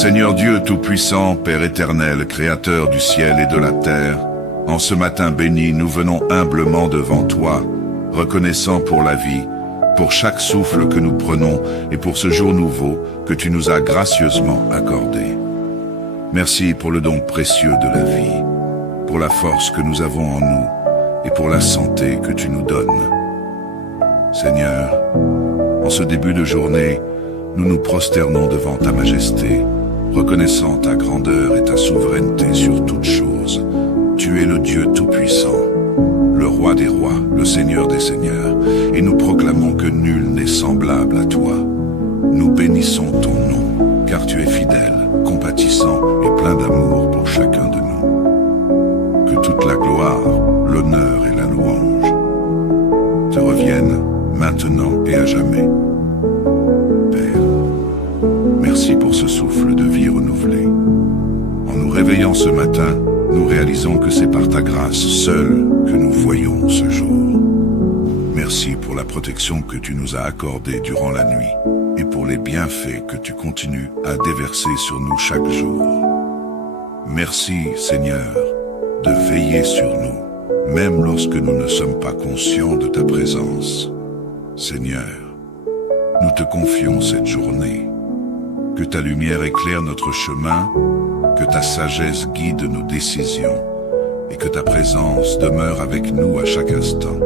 Seigneur Dieu Tout-Puissant, Père éternel, Créateur du ciel et de la terre, en ce matin béni, nous venons humblement devant toi, reconnaissant pour la vie, pour chaque souffle que nous prenons et pour ce jour nouveau que tu nous as gracieusement accordé. Merci pour le don précieux de la vie, pour la force que nous avons en nous et pour la santé que tu nous donnes. Seigneur, en ce début de journée, nous nous prosternons devant ta majesté, reconnaissant ta grandeur et ta souveraineté sur toutes choses. Tu es le Dieu Tout-Puissant, le Roi des rois, le Seigneur des seigneurs, et nous proclamons que nul n'est semblable à toi. Nous bénissons ton nom, car tu es fidèle, compatissant et plein d'amour pour chacun de nous. Que toute la gloire, l'honneur et la louange te reviennent maintenant et à jamais. Père, merci pour ce souffle de vie renouvelé. En nous réveillant ce matin, nous réalisons que c'est par ta grâce seule que nous voyons ce jour. Merci pour la protection que tu nous as accordée durant la nuit et pour les bienfaits que tu continues à déverser sur nous chaque jour. Merci, Seigneur, de veiller sur nous, même lorsque nous ne sommes pas conscients de ta présence. Seigneur, nous te confions cette journée. Que ta lumière éclaire notre chemin, que ta sagesse guide nos décisions et que ta présence demeure avec nous à chaque instant.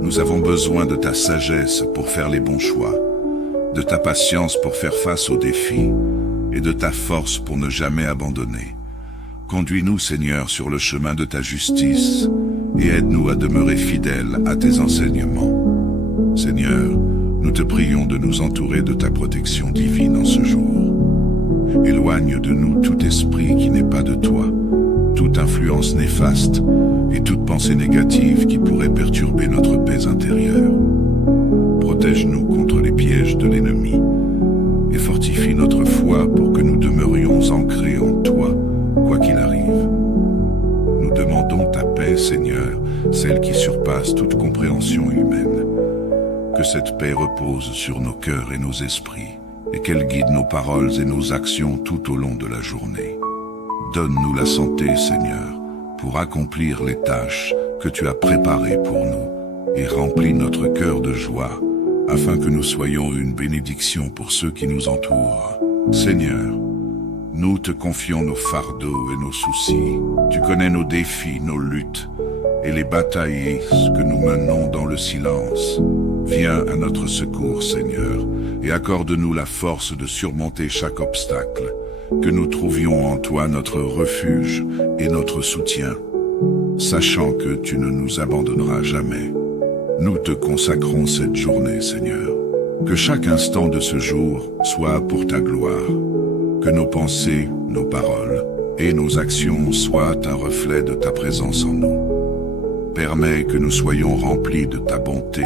Nous avons besoin de ta sagesse pour faire les bons choix, de ta patience pour faire face aux défis et de ta force pour ne jamais abandonner. Conduis-nous, Seigneur, sur le chemin de ta justice et aide-nous à demeurer fidèles à tes enseignements. Seigneur, nous te prions de nous entourer de ta protection divine en ce jour. Éloigne de nous tout esprit qui n'est pas de toi, toute influence néfaste et toute pensée négative qui pourrait perturber notre paix intérieure. Protège-nous contre les pièges de l'ennemi et fortifie notre foi pour que nous demeurions ancrés en toi, quoi qu'il arrive. Nous demandons ta paix, Seigneur, celle qui surpasse toute compréhension humaine. Que cette paix repose sur nos cœurs et nos esprits, et qu'elle guide nos paroles et nos actions tout au long de la journée. Donne-nous la santé, Seigneur, pour accomplir les tâches que tu as préparées pour nous, et remplis notre cœur de joie, afin que nous soyons une bénédiction pour ceux qui nous entourent. Seigneur, nous te confions nos fardeaux et nos soucis. Tu connais nos défis, nos luttes, et les batailles que nous menons dans le silence. Viens à notre secours, Seigneur, et accorde-nous la force de surmonter chaque obstacle, que nous trouvions en toi notre refuge et notre soutien, sachant que tu ne nous abandonneras jamais. Nous te consacrons cette journée, Seigneur. Que chaque instant de ce jour soit pour ta gloire, que nos pensées, nos paroles et nos actions soient un reflet de ta présence en nous. Permets que nous soyons remplis de ta bonté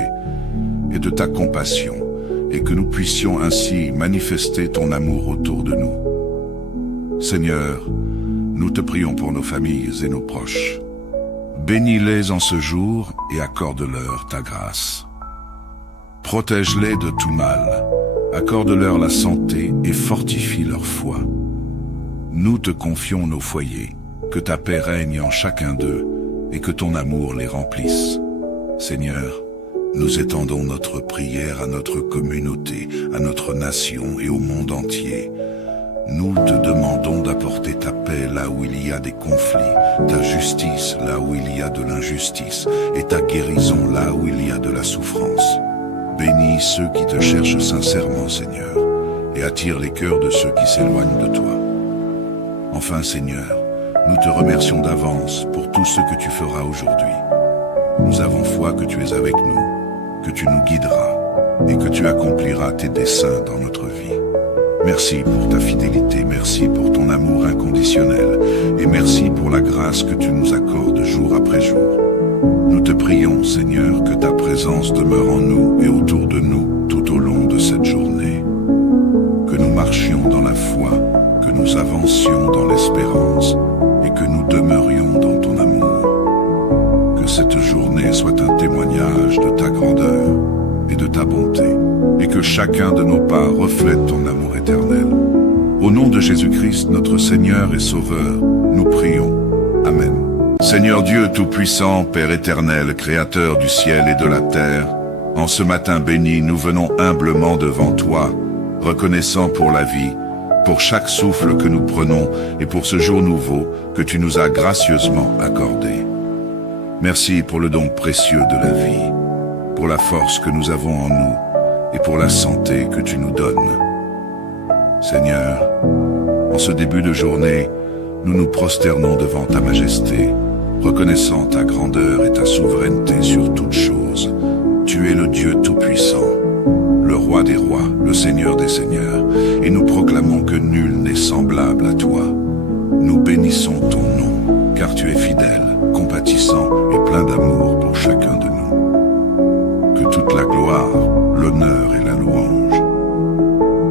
et de ta compassion, et que nous puissions ainsi manifester ton amour autour de nous. Seigneur, nous te prions pour nos familles et nos proches. Bénis-les en ce jour et accorde-leur ta grâce. Protège-les de tout mal, accorde-leur la santé et fortifie leur foi. Nous te confions nos foyers, que ta paix règne en chacun d'eux et que ton amour les remplisse. Seigneur, nous étendons notre prière à notre communauté, à notre nation et au monde entier. Nous te demandons d'apporter ta paix là où il y a des conflits, ta justice là où il y a de l'injustice et ta guérison là où il y a de la souffrance. Bénis ceux qui te cherchent sincèrement, Seigneur, et attire les cœurs de ceux qui s'éloignent de toi. Enfin, Seigneur, nous te remercions d'avance pour tout ce que tu feras aujourd'hui. Nous avons foi que tu es avec nous, que tu nous guideras et que tu accompliras tes desseins dans notre vie. Merci pour ta fidélité, merci pour ton amour inconditionnel et merci pour la grâce que tu nous accordes jour après jour. Nous te prions, Seigneur, que ta présence demeure en nous et autour de nous tout au long de cette journée. Que nous marchions dans la foi, que nous avancions dans l'espérance et que nous demeurions dans ton amour. Que cette journée soit un témoignage de ta grandeur et de ta bonté, et que chacun de nos pas reflète ton amour éternel. Au nom de Jésus-Christ, notre Seigneur et Sauveur, nous prions. Amen. Seigneur Dieu Tout-Puissant, Père éternel, Créateur du ciel et de la terre, en ce matin béni, nous venons humblement devant toi, reconnaissant pour la vie, pour chaque souffle que nous prenons et pour ce jour nouveau que tu nous as gracieusement accordé. Merci pour le don précieux de la vie, pour la force que nous avons en nous et pour la santé que tu nous donnes. Seigneur, en ce début de journée, nous nous prosternons devant ta majesté, reconnaissant ta grandeur et ta souveraineté sur toutes choses. Tu es le Dieu Tout-Puissant, le Roi des rois, le Seigneur des seigneurs, et nous proclamons que nul n'est semblable à toi. Nous bénissons ton nom, car tu es fidèle, compatissant et plein d'amour pour chacun de nous. Que toute la gloire, l'honneur et la louange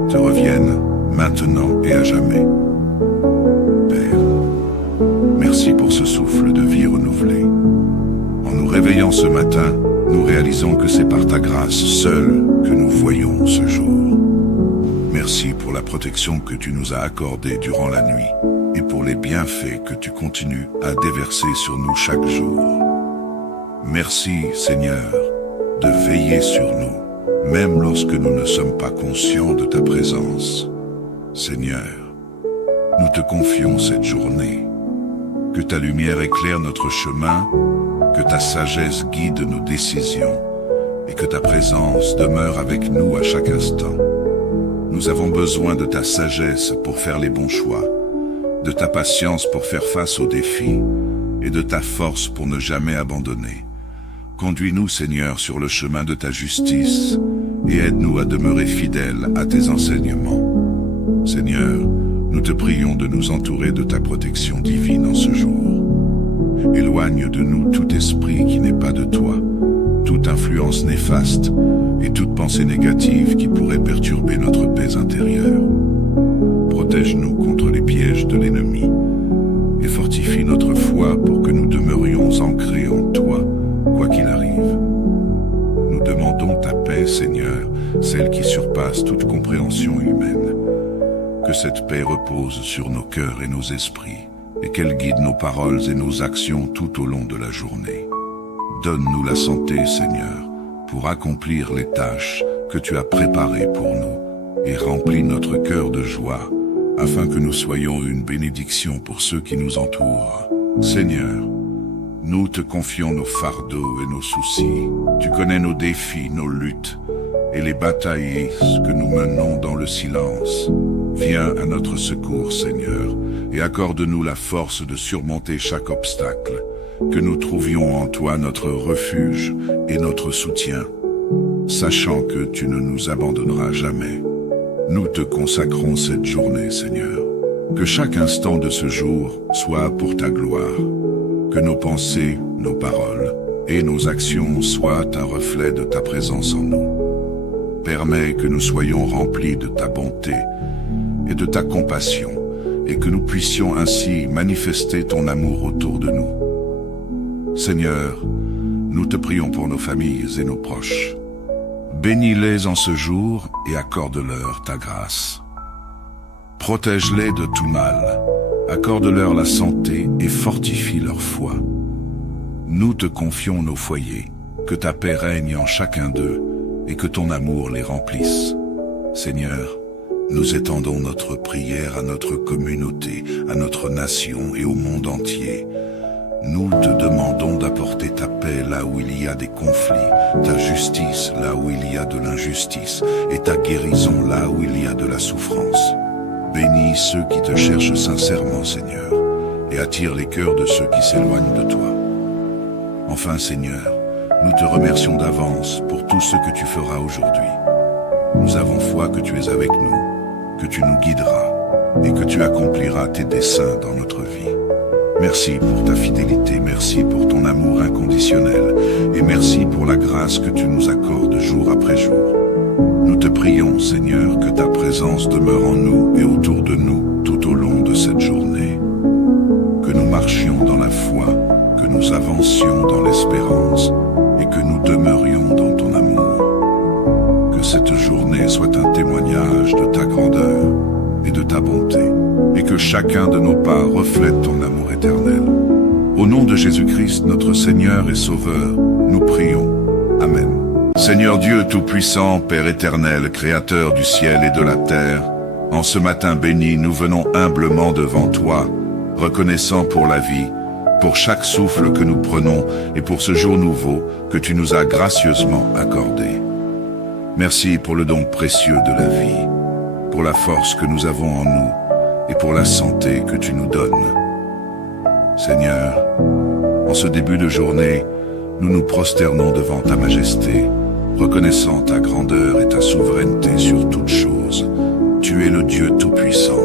te reviennent maintenant et à jamais. Père, merci pour ce souffle de vie renouvelé. En nous réveillant ce matin, nous réalisons que c'est par ta grâce seule que nous voyons ce jour. Merci pour la protection que tu nous as accordée durant la nuit et pour les bienfaits que tu continues à déverser sur nous chaque jour. Merci, Seigneur, de veiller sur nous, même lorsque nous ne sommes pas conscients de ta présence. Seigneur, nous te confions cette journée. Que ta lumière éclaire notre chemin, que ta sagesse guide nos décisions et que ta présence demeure avec nous à chaque instant. Nous avons besoin de ta sagesse pour faire les bons choix, de ta patience pour faire face aux défis et de ta force pour ne jamais abandonner. Conduis-nous, Seigneur, sur le chemin de ta justice et aide-nous à demeurer fidèles à tes enseignements. Seigneur, nous te prions de nous entourer de ta protection divine en ce jour. Éloigne de nous tout esprit qui n'est pas de toi, toute influence néfaste et toute pensée négative qui pourrait perturber notre paix intérieure. Protège-nous contre les pièges de l'ennemi et fortifie notre foi pour que nous demeurions ancrés en toi, quoi qu'il arrive. Nous demandons ta paix, Seigneur, celle qui surpasse toute compréhension humaine. Que cette paix repose sur nos cœurs et nos esprits, et qu'elle guide nos paroles et nos actions tout au long de la journée. Donne-nous la santé, Seigneur, pour accomplir les tâches que tu as préparées pour nous, et remplis notre cœur de joie, afin que nous soyons une bénédiction pour ceux qui nous entourent. Seigneur, nous te confions nos fardeaux et nos soucis. Tu connais nos défis, nos luttes, et les batailles que nous menons dans le silence. Viens à notre secours, Seigneur, et accorde-nous la force de surmonter chaque obstacle, que nous trouvions en toi notre refuge et notre soutien, sachant que tu ne nous abandonneras jamais. Nous te consacrons cette journée, Seigneur. Que chaque instant de ce jour soit pour ta gloire, que nos pensées, nos paroles et nos actions soient un reflet de ta présence en nous. Permets que nous soyons remplis de ta bonté et de ta compassion, et que nous puissions ainsi manifester ton amour autour de nous. Seigneur, nous te prions pour nos familles et nos proches. Bénis-les en ce jour et accorde-leur ta grâce. Protège-les de tout mal, accorde-leur la santé et fortifie leur foi. Nous te confions nos foyers, que ta paix règne en chacun d'eux, et que ton amour les remplisse. Seigneur, nous étendons notre prière à notre communauté, à notre nation et au monde entier. Nous te demandons d'apporter ta paix là où il y a des conflits, ta justice là où il y a de l'injustice, et ta guérison là où il y a de la souffrance. Bénis ceux qui te cherchent sincèrement, Seigneur, et attire les cœurs de ceux qui s'éloignent de toi. Enfin, Seigneur, nous te remercions d'avance pour tout ce que tu feras aujourd'hui. Nous avons foi que tu es avec nous, que tu nous guideras et que tu accompliras tes desseins dans notre vie. Merci pour ta fidélité, merci pour ton amour inconditionnel et merci pour la grâce que tu nous accordes jour après jour. Nous te prions, Seigneur, que ta présence demeure en nous et autour de nous tout au long de cette journée. Que nous marchions dans la foi, que nous avancions dans l'espérance et que nous demeurions dans ton amour. Que cette journée soit un témoignage de ta grandeur et de ta bonté. que chacun de nos pas reflète ton amour éternel. Au nom de Jésus-Christ, notre Seigneur et Sauveur, nous prions. Amen. Seigneur Dieu Tout-Puissant, Père éternel, Créateur du ciel et de la terre, en ce matin béni, nous venons humblement devant toi, reconnaissant pour la vie, pour chaque souffle que nous prenons et pour ce jour nouveau que tu nous as gracieusement accordé. Merci pour le don précieux de la vie, pour la force que nous avons en nous et pour la santé que tu nous donnes. Seigneur, en ce début de journée, nous nous prosternons devant ta majesté, reconnaissant ta grandeur et ta souveraineté sur toutes choses. Tu es le Dieu Tout-Puissant,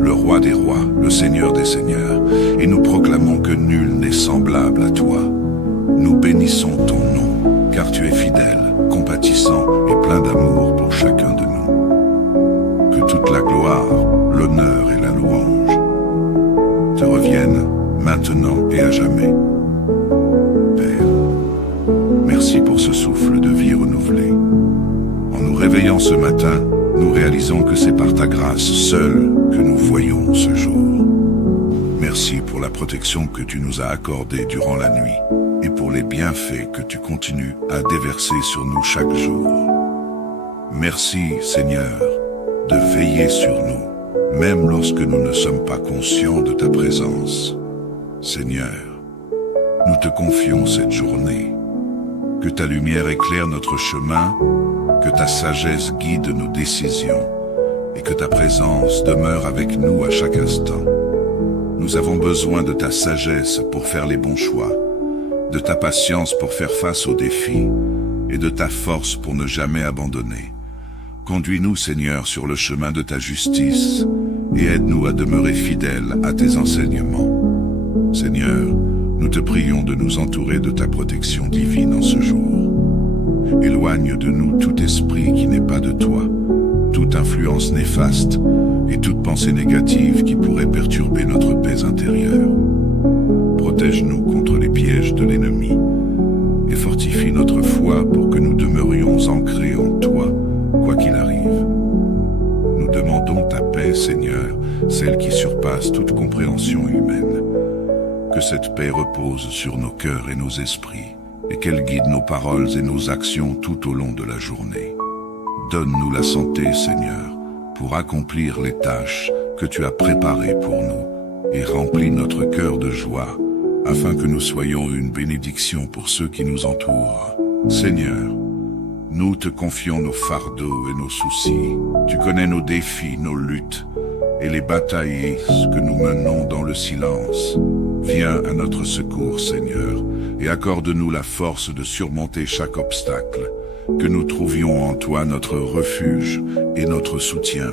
le Roi des rois, le Seigneur des seigneurs, et nous proclamons que nul n'est semblable à toi. Nous bénissons ton nom, car tu es fidèle, compatissant et plein d'amour pour chacun de nous. Que toute la gloire, l'honneur et la louange te reviennent maintenant et à jamais. Père, merci pour ce souffle de vie renouvelé. En nous réveillant ce matin, nous réalisons que c'est par ta grâce seule que nous voyons ce jour. Merci pour la protection que tu nous as accordée durant la nuit et pour les bienfaits que tu continues à déverser sur nous chaque jour. Merci, Seigneur, de veiller sur nous, même lorsque nous ne sommes pas conscients de ta présence. Seigneur, nous te confions cette journée. Que ta lumière éclaire notre chemin, que ta sagesse guide nos décisions et que ta présence demeure avec nous à chaque instant. Nous avons besoin de ta sagesse pour faire les bons choix, de ta patience pour faire face aux défis et de ta force pour ne jamais abandonner. Conduis-nous, Seigneur, sur le chemin de ta justice et aide-nous à demeurer fidèles à tes enseignements. Seigneur, nous te prions de nous entourer de ta protection divine en ce jour. Éloigne de nous tout esprit qui n'est pas de toi, toute influence néfaste et toute pensée négative qui pourrait perturber notre paix intérieure. Protège-nous contre les pièges de l'ennemi et fortifie notre foi pour que nous demeurions ancrés en toi, quoi qu'il arrive. Nous demandons ta paix, Seigneur, celle qui surpasse toute compréhension humaine. Que cette paix repose sur nos cœurs et nos esprits, et qu'elle guide nos paroles et nos actions tout au long de la journée. Donne-nous la santé, Seigneur, pour accomplir les tâches que tu as préparées pour nous, et remplis notre cœur de joie, afin que nous soyons une bénédiction pour ceux qui nous entourent. Seigneur, nous te confions nos fardeaux et nos soucis. Tu connais nos défis, nos luttes, et les batailles que nous menons dans le silence. Viens à notre secours, Seigneur, et accorde-nous la force de surmonter chaque obstacle, que nous trouvions en toi notre refuge et notre soutien,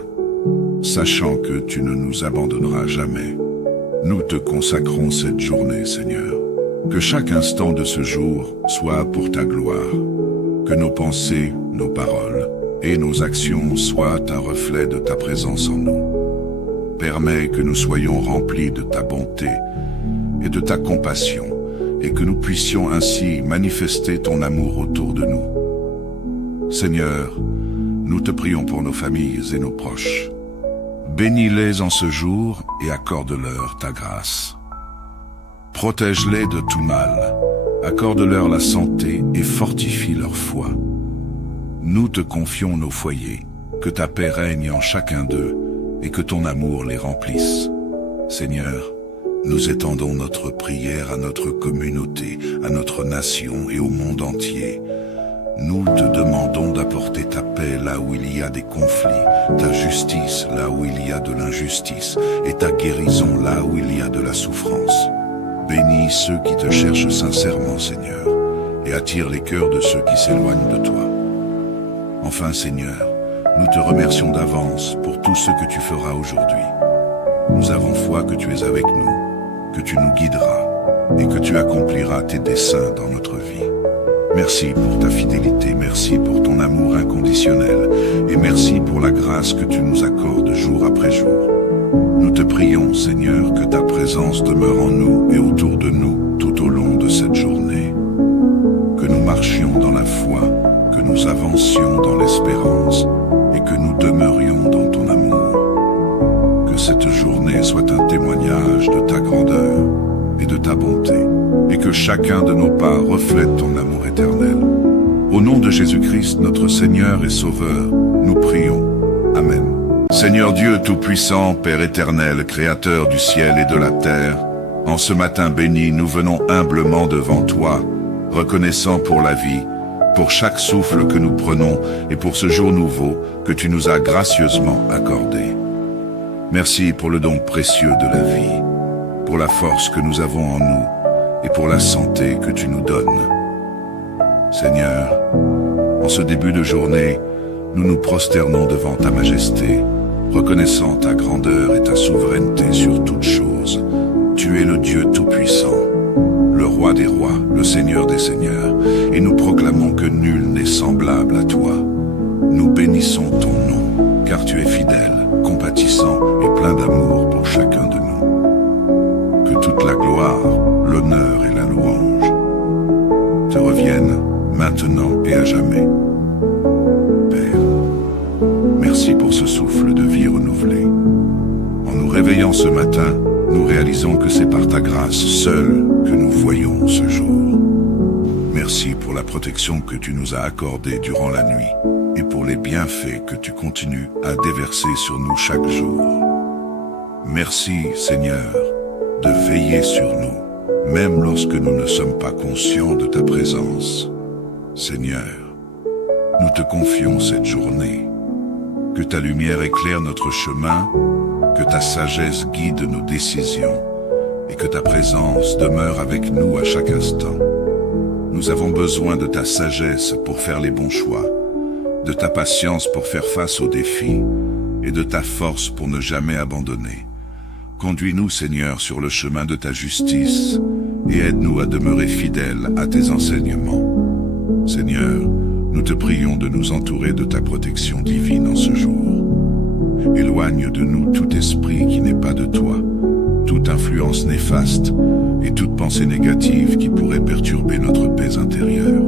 sachant que tu ne nous abandonneras jamais. Nous te consacrons cette journée, Seigneur. Que chaque instant de ce jour soit pour ta gloire, que nos pensées, nos paroles et nos actions soient un reflet de ta présence en nous. Permets que nous soyons remplis de ta bonté et de ta compassion, et que nous puissions ainsi manifester ton amour autour de nous. Seigneur, nous te prions pour nos familles et nos proches. Bénis-les en ce jour et accorde-leur ta grâce. Protège-les de tout mal, accorde-leur la santé et fortifie leur foi. Nous te confions nos foyers, que ta paix règne en chacun d'eux et que ton amour les remplisse. Seigneur, nous étendons notre prière à notre communauté, à notre nation et au monde entier. Nous te demandons d'apporter ta paix là où il y a des conflits, ta justice là où il y a de l'injustice et ta guérison là où il y a de la souffrance. Bénis ceux qui te cherchent sincèrement, Seigneur, et attire les cœurs de ceux qui s'éloignent de toi. Enfin, Seigneur, nous te remercions d'avance pour tout ce que tu feras aujourd'hui. Nous avons foi que tu es avec nous, que tu nous guideras et que tu accompliras tes desseins dans notre vie. Merci pour ta fidélité, merci pour ton amour inconditionnel et merci pour la grâce que tu nous accordes jour après jour. Nous te prions, Seigneur, que ta présence demeure en nous et autour de nous tout au long de cette journée. Que nous marchions dans la foi, que nous avancions dans l'espérance et que nous demeurions dans ton amour. Que cette journée soit un témoignage de ta grandeur et de ta bonté, et que chacun de nos pas reflète ton amour éternel. Au nom de Jésus-Christ, notre Seigneur et Sauveur, nous prions. Amen. Seigneur Dieu Tout-Puissant, Père éternel, Créateur du ciel et de la terre, en ce matin béni, nous venons humblement devant toi, reconnaissant pour la vie, pour chaque souffle que nous prenons et pour ce jour nouveau que tu nous as gracieusement accordé. Merci pour le don précieux de la vie, pour la force que nous avons en nous et pour la santé que tu nous donnes. Seigneur, en ce début de journée, nous nous prosternons devant ta majesté, reconnaissant ta grandeur et ta souveraineté sur toutes choses. Tu es le Dieu Tout-Puissant, le Roi des rois, le Seigneur des seigneurs, et nous proclamons que nul n'est semblable à toi. Nous bénissons ton nom, car tu es fidèle, compatissant et plein d'amour pour chacun de nous. Que toute la gloire, l'honneur et la louange te reviennent maintenant et à jamais. Père, merci pour ce souffle de vie renouvelé. En nous réveillant ce matin, nous réalisons que c'est par ta grâce seule que nous voyons ce jour. Merci pour la protection que tu nous as accordée durant la nuit et pour les bienfaits que tu continues à déverser sur nous chaque jour. Merci, Seigneur, de veiller sur nous, même lorsque nous ne sommes pas conscients de ta présence. Seigneur, nous te confions cette journée. Que ta lumière éclaire notre chemin, que ta sagesse guide nos décisions et que ta présence demeure avec nous à chaque instant. Nous avons besoin de ta sagesse pour faire les bons choix, de ta patience pour faire face aux défis et de ta force pour ne jamais abandonner. Conduis-nous, Seigneur, sur le chemin de ta justice et aide-nous à demeurer fidèles à tes enseignements. Seigneur, nous te prions de nous entourer de ta protection divine en ce jour. Éloigne de nous tout esprit qui n'est pas de toi, toute influence néfaste et toute pensée négative qui pourrait perturber notre paix intérieure.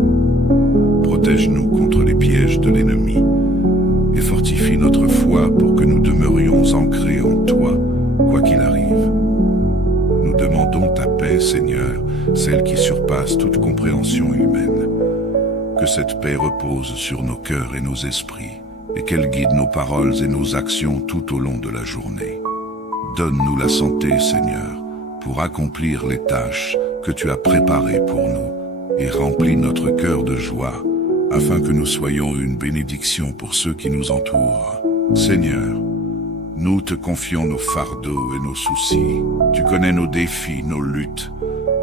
Protège-nous contre les pièges de l'ennemi et fortifie notre foi pour que nous demeurions ancrés en toi, quoi qu'il arrive. Nous demandons ta paix, Seigneur, celle qui surpasse toute compréhension humaine. Que cette paix repose sur nos cœurs et nos esprits, et qu'elle guide nos paroles et nos actions tout au long de la journée. Donne-nous la santé, Seigneur, pour accomplir les tâches que tu as préparées pour nous, et remplis notre cœur de joie, afin que nous soyons une bénédiction pour ceux qui nous entourent. Seigneur, nous te confions nos fardeaux et nos soucis. Tu connais nos défis, nos luttes,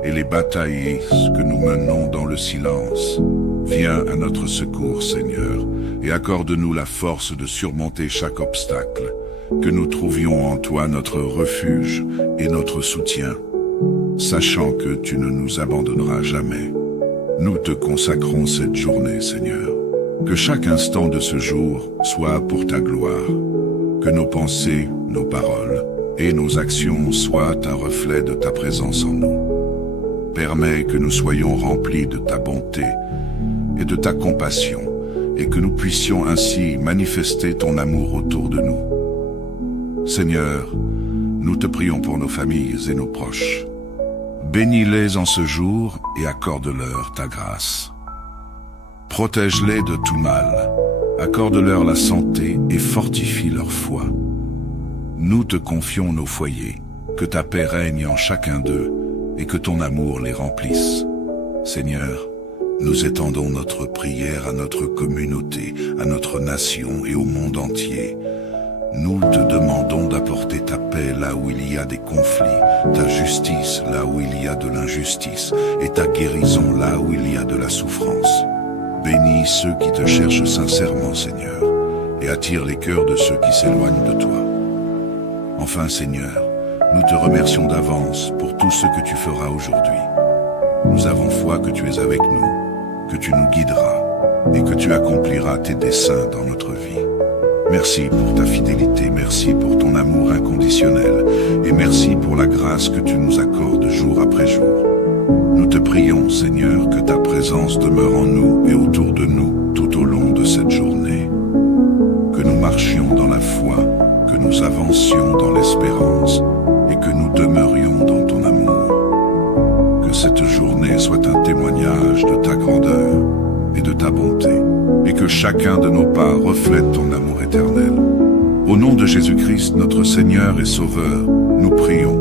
et les batailles que nous menons dans le silence. Viens à notre secours, Seigneur, et accorde-nous la force de surmonter chaque obstacle, que nous trouvions en toi notre refuge et notre soutien, sachant que tu ne nous abandonneras jamais. Nous te consacrons cette journée, Seigneur. Que chaque instant de ce jour soit pour ta gloire, que nos pensées, nos paroles et nos actions soient un reflet de ta présence en nous. Permets que nous soyons remplis de ta bonté et de ta compassion, et que nous puissions ainsi manifester ton amour autour de nous. Seigneur, nous te prions pour nos familles et nos proches. Bénis-les en ce jour et accorde-leur ta grâce. Protège-les de tout mal, accorde-leur la santé et fortifie leur foi. Nous te confions nos foyers, que ta paix règne en chacun d'eux et que ton amour les remplisse. Seigneur, nous étendons notre prière à notre communauté, à notre nation et au monde entier. Nous te demandons d'apporter ta paix là où il y a des conflits, ta justice là où il y a de l'injustice et ta guérison là où il y a de la souffrance. Bénis ceux qui te cherchent sincèrement, Seigneur, et attire les cœurs de ceux qui s'éloignent de toi. Enfin, Seigneur, nous te remercions d'avance pour tout ce que tu feras aujourd'hui. Nous avons foi que tu es avec nous, que tu nous guideras et que tu accompliras tes desseins dans notre vie. Merci pour ta fidélité, merci pour ton amour inconditionnel et merci pour la grâce que tu nous accordes jour après jour. Nous te prions, Seigneur, que ta présence demeure en nous et autour de nous tout au long de cette journée. Que nous marchions dans la foi, que nous avancions dans l'espérance et que nous demeurions dans ton amour. Que cette journée soit un témoignage de ta grandeur et de ta bonté, et que chacun de nos pas reflète ton amour éternel. Au nom de Jésus-Christ, notre Seigneur et Sauveur, nous prions.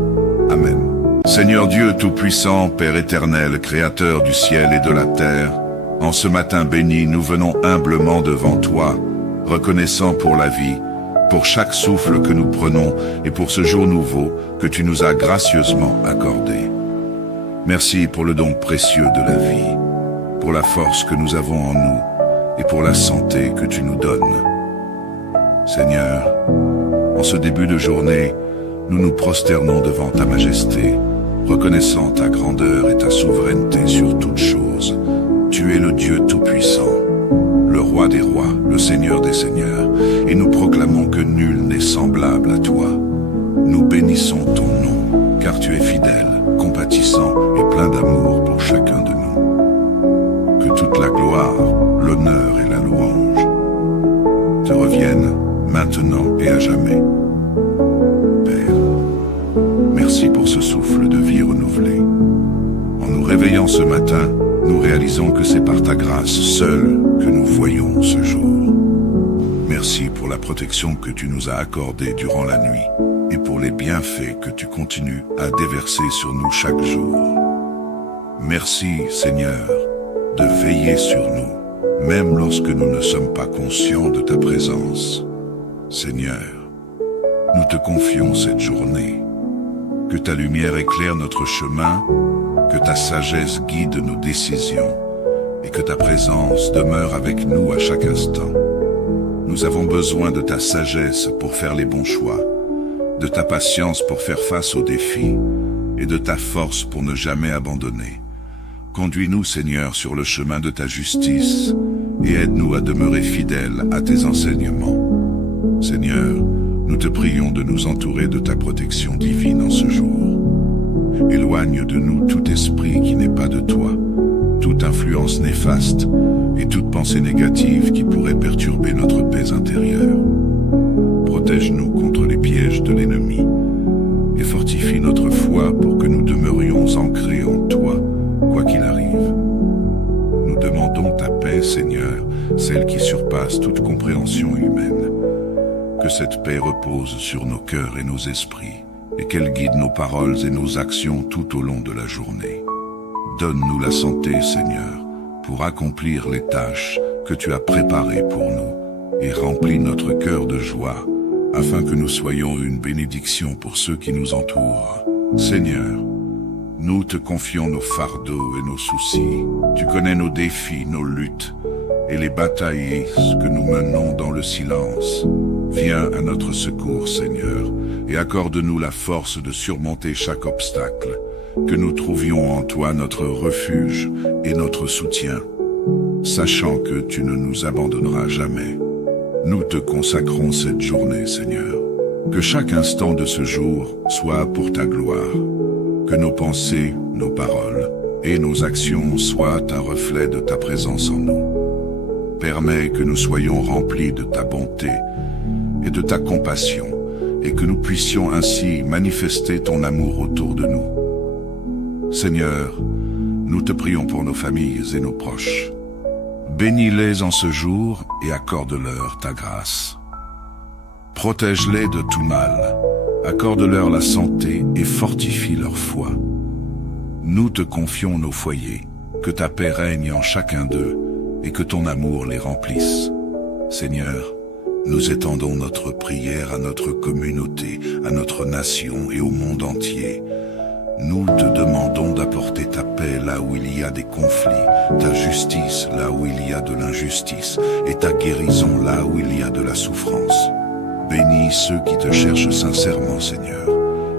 Amen. Seigneur Dieu Tout-Puissant, Père éternel, Créateur du ciel et de la terre, en ce matin béni, nous venons humblement devant toi, reconnaissant pour la vie, pour chaque souffle que nous prenons et pour ce jour nouveau que tu nous as gracieusement accordé. Merci pour le don précieux de la vie, pour la force que nous avons en nous et pour la santé que tu nous donnes. Seigneur, en ce début de journée, nous nous prosternons devant ta majesté, reconnaissant ta grandeur et ta souveraineté sur toutes choses. Tu es le Dieu Tout-Puissant, le Roi des rois, le Seigneur des seigneurs, et nous proclamons que nul n'est semblable à toi. Nous bénissons ton nom, car tu es fidèle, compatissant et plein d'amour pour chacun de nous. Que toute la gloire, l'honneur et la louange te reviennent maintenant et à jamais. Père, merci pour ce souffle de vie renouvelé. En nous réveillant ce matin, nous réalisons que c'est par ta grâce seule que nous voyons ce jour. Merci pour la protection que tu nous as accordée durant la nuit et pour les bienfaits que tu continues à déverser sur nous chaque jour. Merci, Seigneur, de veiller sur nous, même lorsque nous ne sommes pas conscients de ta présence. Seigneur, nous te confions cette journée. Que ta lumière éclaire notre chemin, que ta sagesse guide nos décisions et que ta présence demeure avec nous à chaque instant. Nous avons besoin de ta sagesse pour faire les bons choix, de ta patience pour faire face aux défis et de ta force pour ne jamais abandonner. Conduis-nous, Seigneur, sur le chemin de ta justice et aide-nous à demeurer fidèles à tes enseignements. Seigneur, nous te prions de nous entourer de ta protection divine en ce jour. Éloigne de nous tout esprit qui n'est pas de toi, toute influence néfaste et toute pensée négative qui pourrait perturber notre paix intérieure. Protège-nous contre les pièges de l'ennemi et fortifie notre foi pour que nous demeurions ancrés en toi, quoi qu'il arrive. Nous demandons ta paix, Seigneur, celle qui surpasse toute compréhension humaine. Que cette paix repose sur nos cœurs et nos esprits, et qu'elle guide nos paroles et nos actions tout au long de la journée. Donne-nous la santé, Seigneur, pour accomplir les tâches que tu as préparées pour nous, et remplis notre cœur de joie, afin que nous soyons une bénédiction pour ceux qui nous entourent. Seigneur, nous te confions nos fardeaux et nos soucis. Tu connais nos défis, nos luttes, et les batailles que nous menons dans le silence. Viens à notre secours, Seigneur, et accorde-nous la force de surmonter chaque obstacle, que nous trouvions en toi notre refuge et notre soutien, sachant que tu ne nous abandonneras jamais. Nous te consacrons cette journée, Seigneur. Que chaque instant de ce jour soit pour ta gloire, que nos pensées, nos paroles et nos actions soient un reflet de ta présence en nous. Permets que nous soyons remplis de ta bonté et de ta compassion, et que nous puissions ainsi manifester ton amour autour de nous. Seigneur, nous te prions pour nos familles et nos proches. Bénis-les en ce jour et accorde-leur ta grâce. Protège-les de tout mal, accorde-leur la santé et fortifie leur foi. Nous te confions nos foyers, que ta paix règne en chacun d'eux et que ton amour les remplisse. Seigneur, nous étendons notre prière à notre communauté, à notre nation et au monde entier. Nous te demandons d'apporter ta paix là où il y a des conflits, ta justice là où il y a de l'injustice et ta guérison là où il y a de la souffrance. Bénis ceux qui te cherchent sincèrement, Seigneur,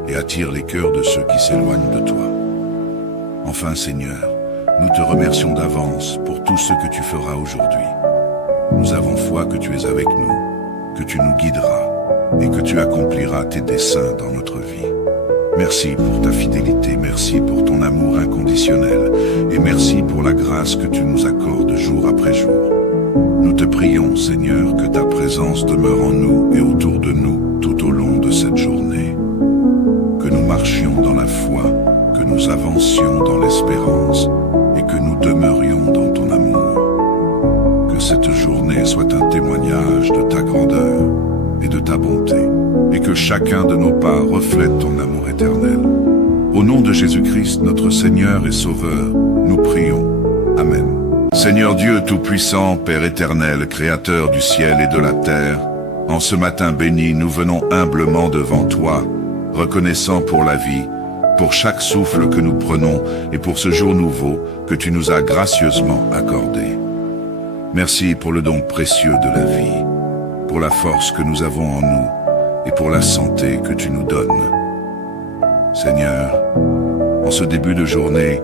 et attire les cœurs de ceux qui s'éloignent de toi. Enfin, Seigneur, nous te remercions d'avance pour tout ce que tu feras aujourd'hui. Nous avons foi que tu es avec nous, que tu nous guideras et que tu accompliras tes desseins dans notre vie. Merci pour ta fidélité, merci pour ton amour inconditionnel et merci pour la grâce que tu nous accordes jour après jour. Nous te prions, Seigneur, que ta présence demeure en nous et autour de nous tout au long de cette journée. Que nous marchions dans la foi, que nous avancions dans l'espérance et que nous demeurions dans ton amour. Que cette journée soit un témoignage de ta grandeur et de ta bonté, et que chacun de nos pas reflète ton amour éternel. Au nom de Jésus-Christ, notre Seigneur et Sauveur, nous prions. Amen. Seigneur Dieu Tout-Puissant, Père éternel, Créateur du ciel et de la terre, en ce matin béni, nous venons humblement devant toi, reconnaissant pour la vie, pour chaque souffle que nous prenons et pour ce jour nouveau que tu nous as gracieusement accordé. Merci pour le don précieux de la vie, pour la force que nous avons en nous et pour la santé que tu nous donnes. Seigneur, en ce début de journée,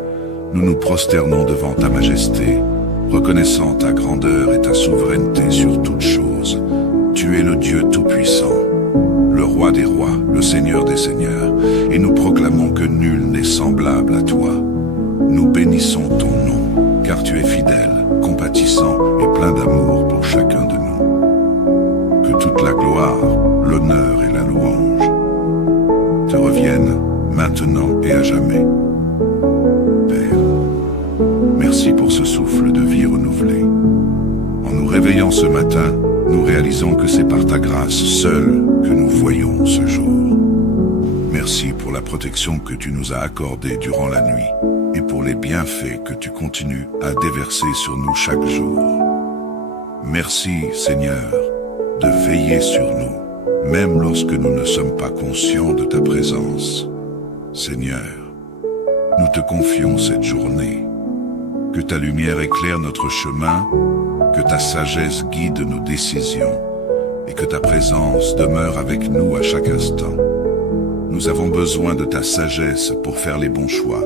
nous nous prosternons devant ta majesté, reconnaissant ta grandeur et ta souveraineté sur toutes choses. Tu es le Dieu Tout-Puissant, le Roi des rois, le Seigneur des seigneurs, et nous proclamons que nul n'est semblable à toi. Nous bénissons ton nom, car tu es fidèle, compatissant et plein d'amour pour chacun de nous. Que toute la gloire, l'honneur et la louange te reviennent maintenant et à jamais. Père, merci pour ce souffle de vie renouvelé. En nous réveillant ce matin, nous réalisons que c'est par ta grâce seule que nous voyons ce jour. Merci pour la protection que tu nous as accordée durant la nuit et pour les bienfaits que tu continues à déverser sur nous chaque jour. Merci, Seigneur, de veiller sur nous, même lorsque nous ne sommes pas conscients de ta présence. Seigneur, nous te confions cette journée. Que ta lumière éclaire notre chemin, que ta sagesse guide nos décisions et que ta présence demeure avec nous à chaque instant. Nous avons besoin de ta sagesse pour faire les bons choix,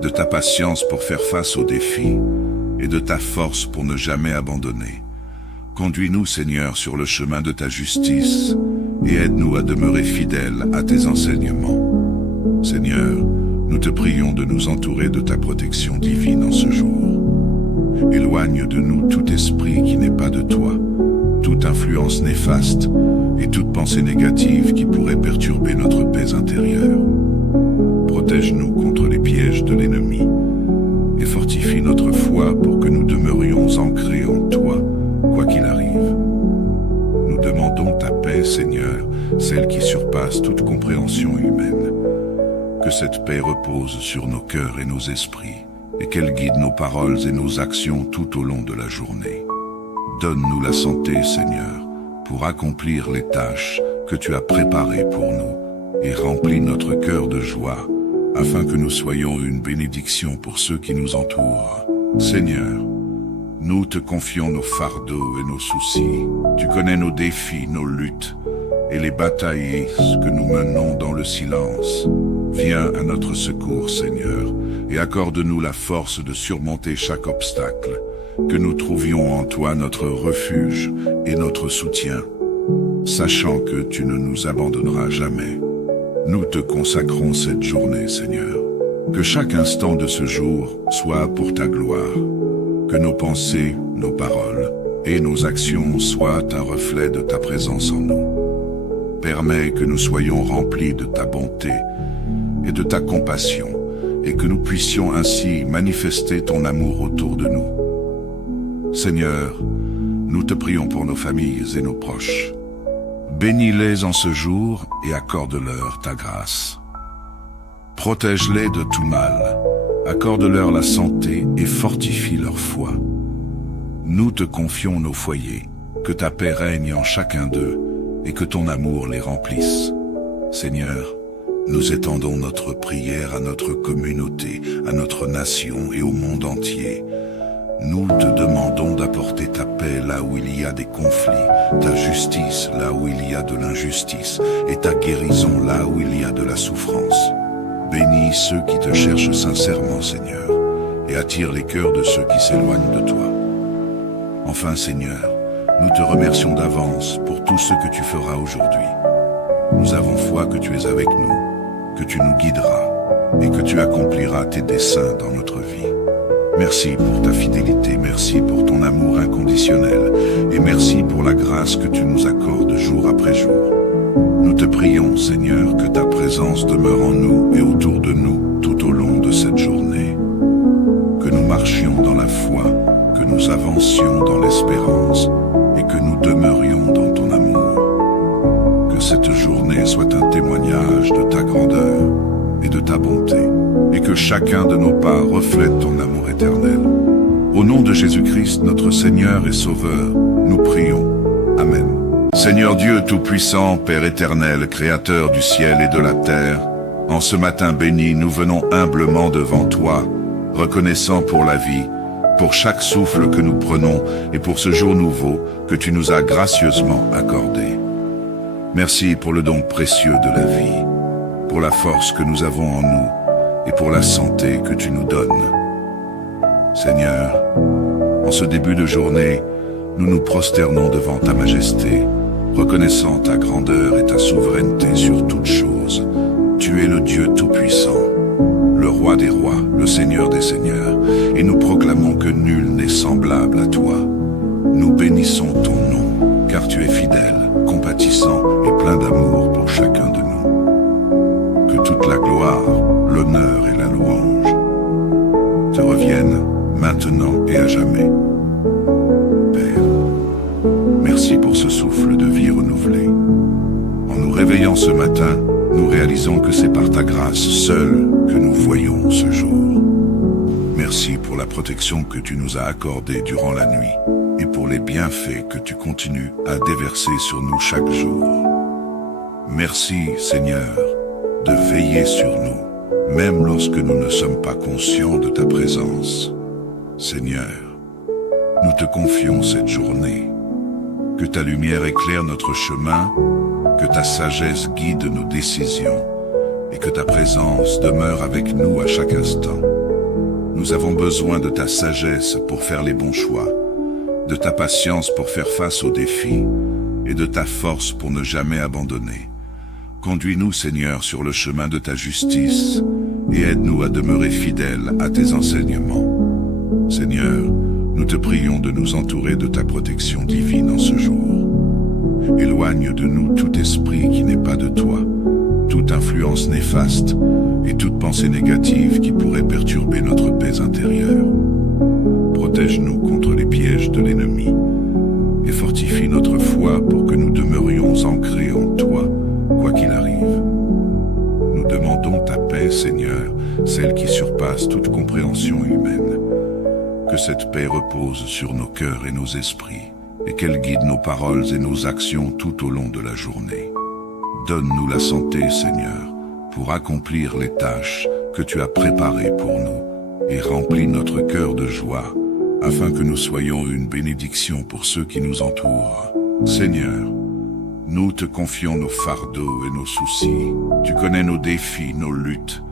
de ta patience pour faire face aux défis et de ta force pour ne jamais abandonner. Conduis-nous, Seigneur, sur le chemin de ta justice et aide-nous à demeurer fidèles à tes enseignements. Seigneur, nous te prions de nous entourer de ta protection divine en ce jour. Éloigne de nous tout esprit qui n'est pas de toi, toute influence néfaste et toute pensée négative qui pourrait perturber notre paix intérieure. Protège-nous contre les pièges de l'ennemi et fortifie notre foi pour que nous demeurions ancrés en toi, quoi qu'il arrive. Nous demandons ta paix, Seigneur, celle qui surpasse toute compréhension humaine. Que cette paix repose sur nos cœurs et nos esprits, et qu'elle guide nos paroles et nos actions tout au long de la journée. Donne-nous la santé, Seigneur, pour accomplir les tâches que tu as préparées pour nous, et remplis notre cœur de joie, afin que nous soyons une bénédiction pour ceux qui nous entourent. Seigneur, nous te confions nos fardeaux et nos soucis. Tu connais nos défis, nos luttes, et les batailles que nous menons dans le silence. Viens à notre secours, Seigneur, et accorde-nous la force de surmonter chaque obstacle, que nous trouvions en toi notre refuge et notre soutien, sachant que tu ne nous abandonneras jamais. Nous te consacrons cette journée, Seigneur. Que chaque instant de ce jour soit pour ta gloire, que nos pensées, nos paroles et nos actions soient un reflet de ta présence en nous. Permets que nous soyons remplis de ta bonté et de ta compassion, et que nous puissions ainsi manifester ton amour autour de nous. Seigneur, nous te prions pour nos familles et nos proches. Bénis-les en ce jour et accorde-leur ta grâce. Protège-les de tout mal, accorde-leur la santé et fortifie leur foi. Nous te confions nos foyers, que ta paix règne en chacun d'eux et que ton amour les remplisse. Seigneur, nous étendons notre prière à notre communauté, à notre nation et au monde entier. Nous te demandons d'apporter ta paix là où il y a des conflits, ta justice là où il y a de l'injustice et ta guérison là où il y a de la souffrance. Bénis ceux qui te cherchent sincèrement, Seigneur, et attire les cœurs de ceux qui s'éloignent de toi. Enfin, Seigneur, nous te remercions d'avance pour tout ce que tu feras aujourd'hui. Nous avons foi que tu es avec nous, que tu nous guideras et que tu accompliras tes desseins dans notre vie. Merci pour ta fidélité, merci pour ton amour inconditionnel et merci pour la grâce que tu nous accordes jour après jour. Nous te prions, Seigneur, que ta présence demeure en nous et autour de nous tout au long de cette journée. Que nous marchions dans la foi, que nous avancions dans l'espérance et que nous demeurions dans ton amour. Que cette journée soit un témoignage de ta grandeur et de ta bonté, et que chacun de nos pas reflète ton amour éternel. Au nom de Jésus-Christ, notre Seigneur et Sauveur, nous prions. Amen. Seigneur Dieu Tout-Puissant, Père éternel, Créateur du ciel et de la terre, en ce matin béni, nous venons humblement devant toi, reconnaissant pour la vie, pour chaque souffle que nous prenons et pour ce jour nouveau que tu nous as gracieusement accordé. Merci pour le don précieux de la vie, pour la force que nous avons en nous et pour la santé que tu nous donnes. Seigneur, en ce début de journée, nous nous prosternons devant ta majesté, reconnaissant ta grandeur et ta souveraineté sur toutes choses. Tu es le Dieu Tout-Puissant, le Roi des rois, le Seigneur des seigneurs, et nous proclamons que nul n'est semblable à toi. Nous bénissons ton nom, car tu es fidèle, compatissant et plein d'amour pour chacun de nous. Que toute la gloire, l'honneur et la louange te reviennent maintenant et à jamais. Père, merci pour ce souffle de vie renouvelé. En nous réveillant ce matin, nous réalisons que c'est par ta grâce seule que nous voyons ce jour. Merci pour la protection que tu nous as accordée durant la nuit et pour les bienfaits que tu continues à déverser sur nous chaque jour. Merci, Seigneur, de veiller sur nous, même lorsque nous ne sommes pas conscients de ta présence. Seigneur, nous te confions cette journée. Que ta lumière éclaire notre chemin, que ta sagesse guide nos décisions et que ta présence demeure avec nous à chaque instant. Nous avons besoin de ta sagesse pour faire les bons choix, de ta patience pour faire face aux défis et de ta force pour ne jamais abandonner. Conduis-nous, Seigneur, sur le chemin de ta justice et aide-nous à demeurer fidèles à tes enseignements. Seigneur, nous te prions de nous entourer de ta protection divine en ce jour. Éloigne de nous tout esprit qui n'est pas de toi, toute influence néfaste et toute pensée négative qui pourrait perturber notre paix intérieure. Protège-nous contre les pièges de l'ennemi et fortifie notre foi pour que nous demeurions ancrés en toi, quoi qu'il arrive. Nous demandons ta paix, Seigneur, celle qui surpasse toute compréhension humaine. Que cette paix repose sur nos cœurs et nos esprits, et qu'elle guide nos paroles et nos actions tout au long de la journée. Donne-nous la santé, Seigneur, pour accomplir les tâches que tu as préparées pour nous, et remplis notre cœur de joie, afin que nous soyons une bénédiction pour ceux qui nous entourent. Seigneur, nous te confions nos fardeaux et nos soucis. Tu connais nos défis, nos luttes,